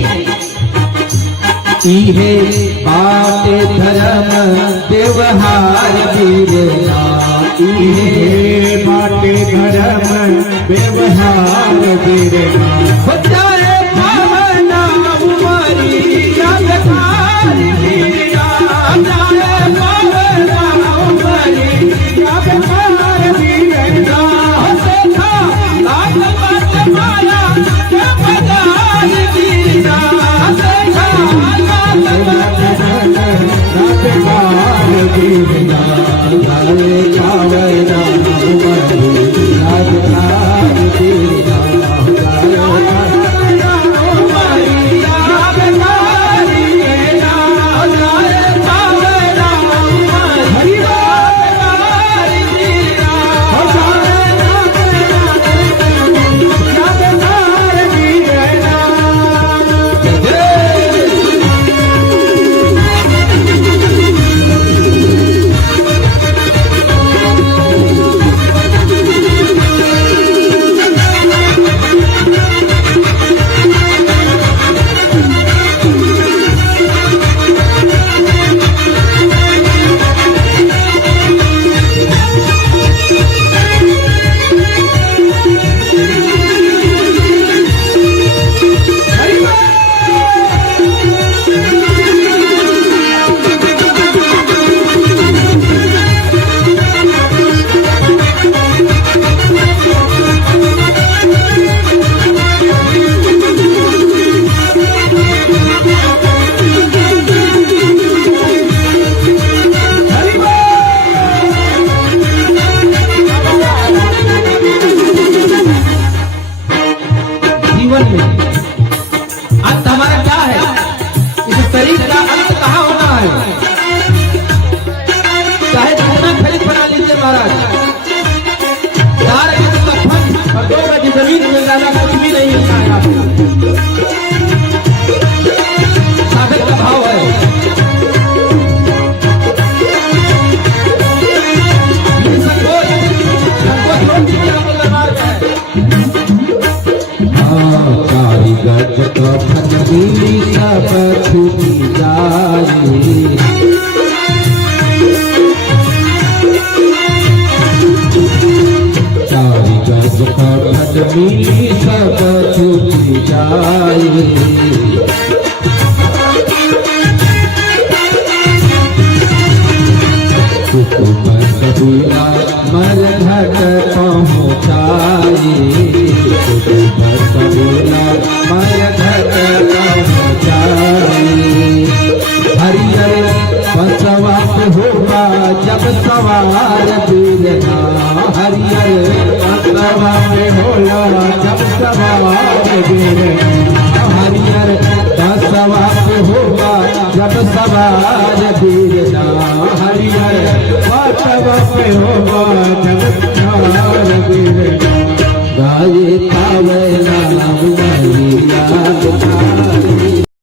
इहे बाटे धर्म व्यवहार वीरना इहे बाटे धर्म व्यवहार वीरना हो जाए पावना उमरी यादगार वीरा, जाए पावना उमरी यादगार वीरा। हो देखा लाल बात माया के बाजार वीरा, देखा जीवन में अंत हमारा क्या है, इस शरीर का अंत कहाँ होना है। चाहे कितना खरीद बना लीजिए महाराज, 4 गज का फन और 2 गज जमीन में ज्यादा कुछ भी नहीं मिलता है आपको। साधक का भाव है। गज कफनी सब छूटी जाए चारी गज कफनी सब छूटी जाए कुटुंब कबीरा मर घट पहुँचाए कुटुंब कबीरा मर घट पहुँचाए। हरिहर बसवा होगा जब सवार बीरना हरिहर बसवा होला जब सवार बीरना हरिहर बसवा होगा जब सवार बीरना हरिहर बसवा होगा जब सवार बीरना गाये पावना नाम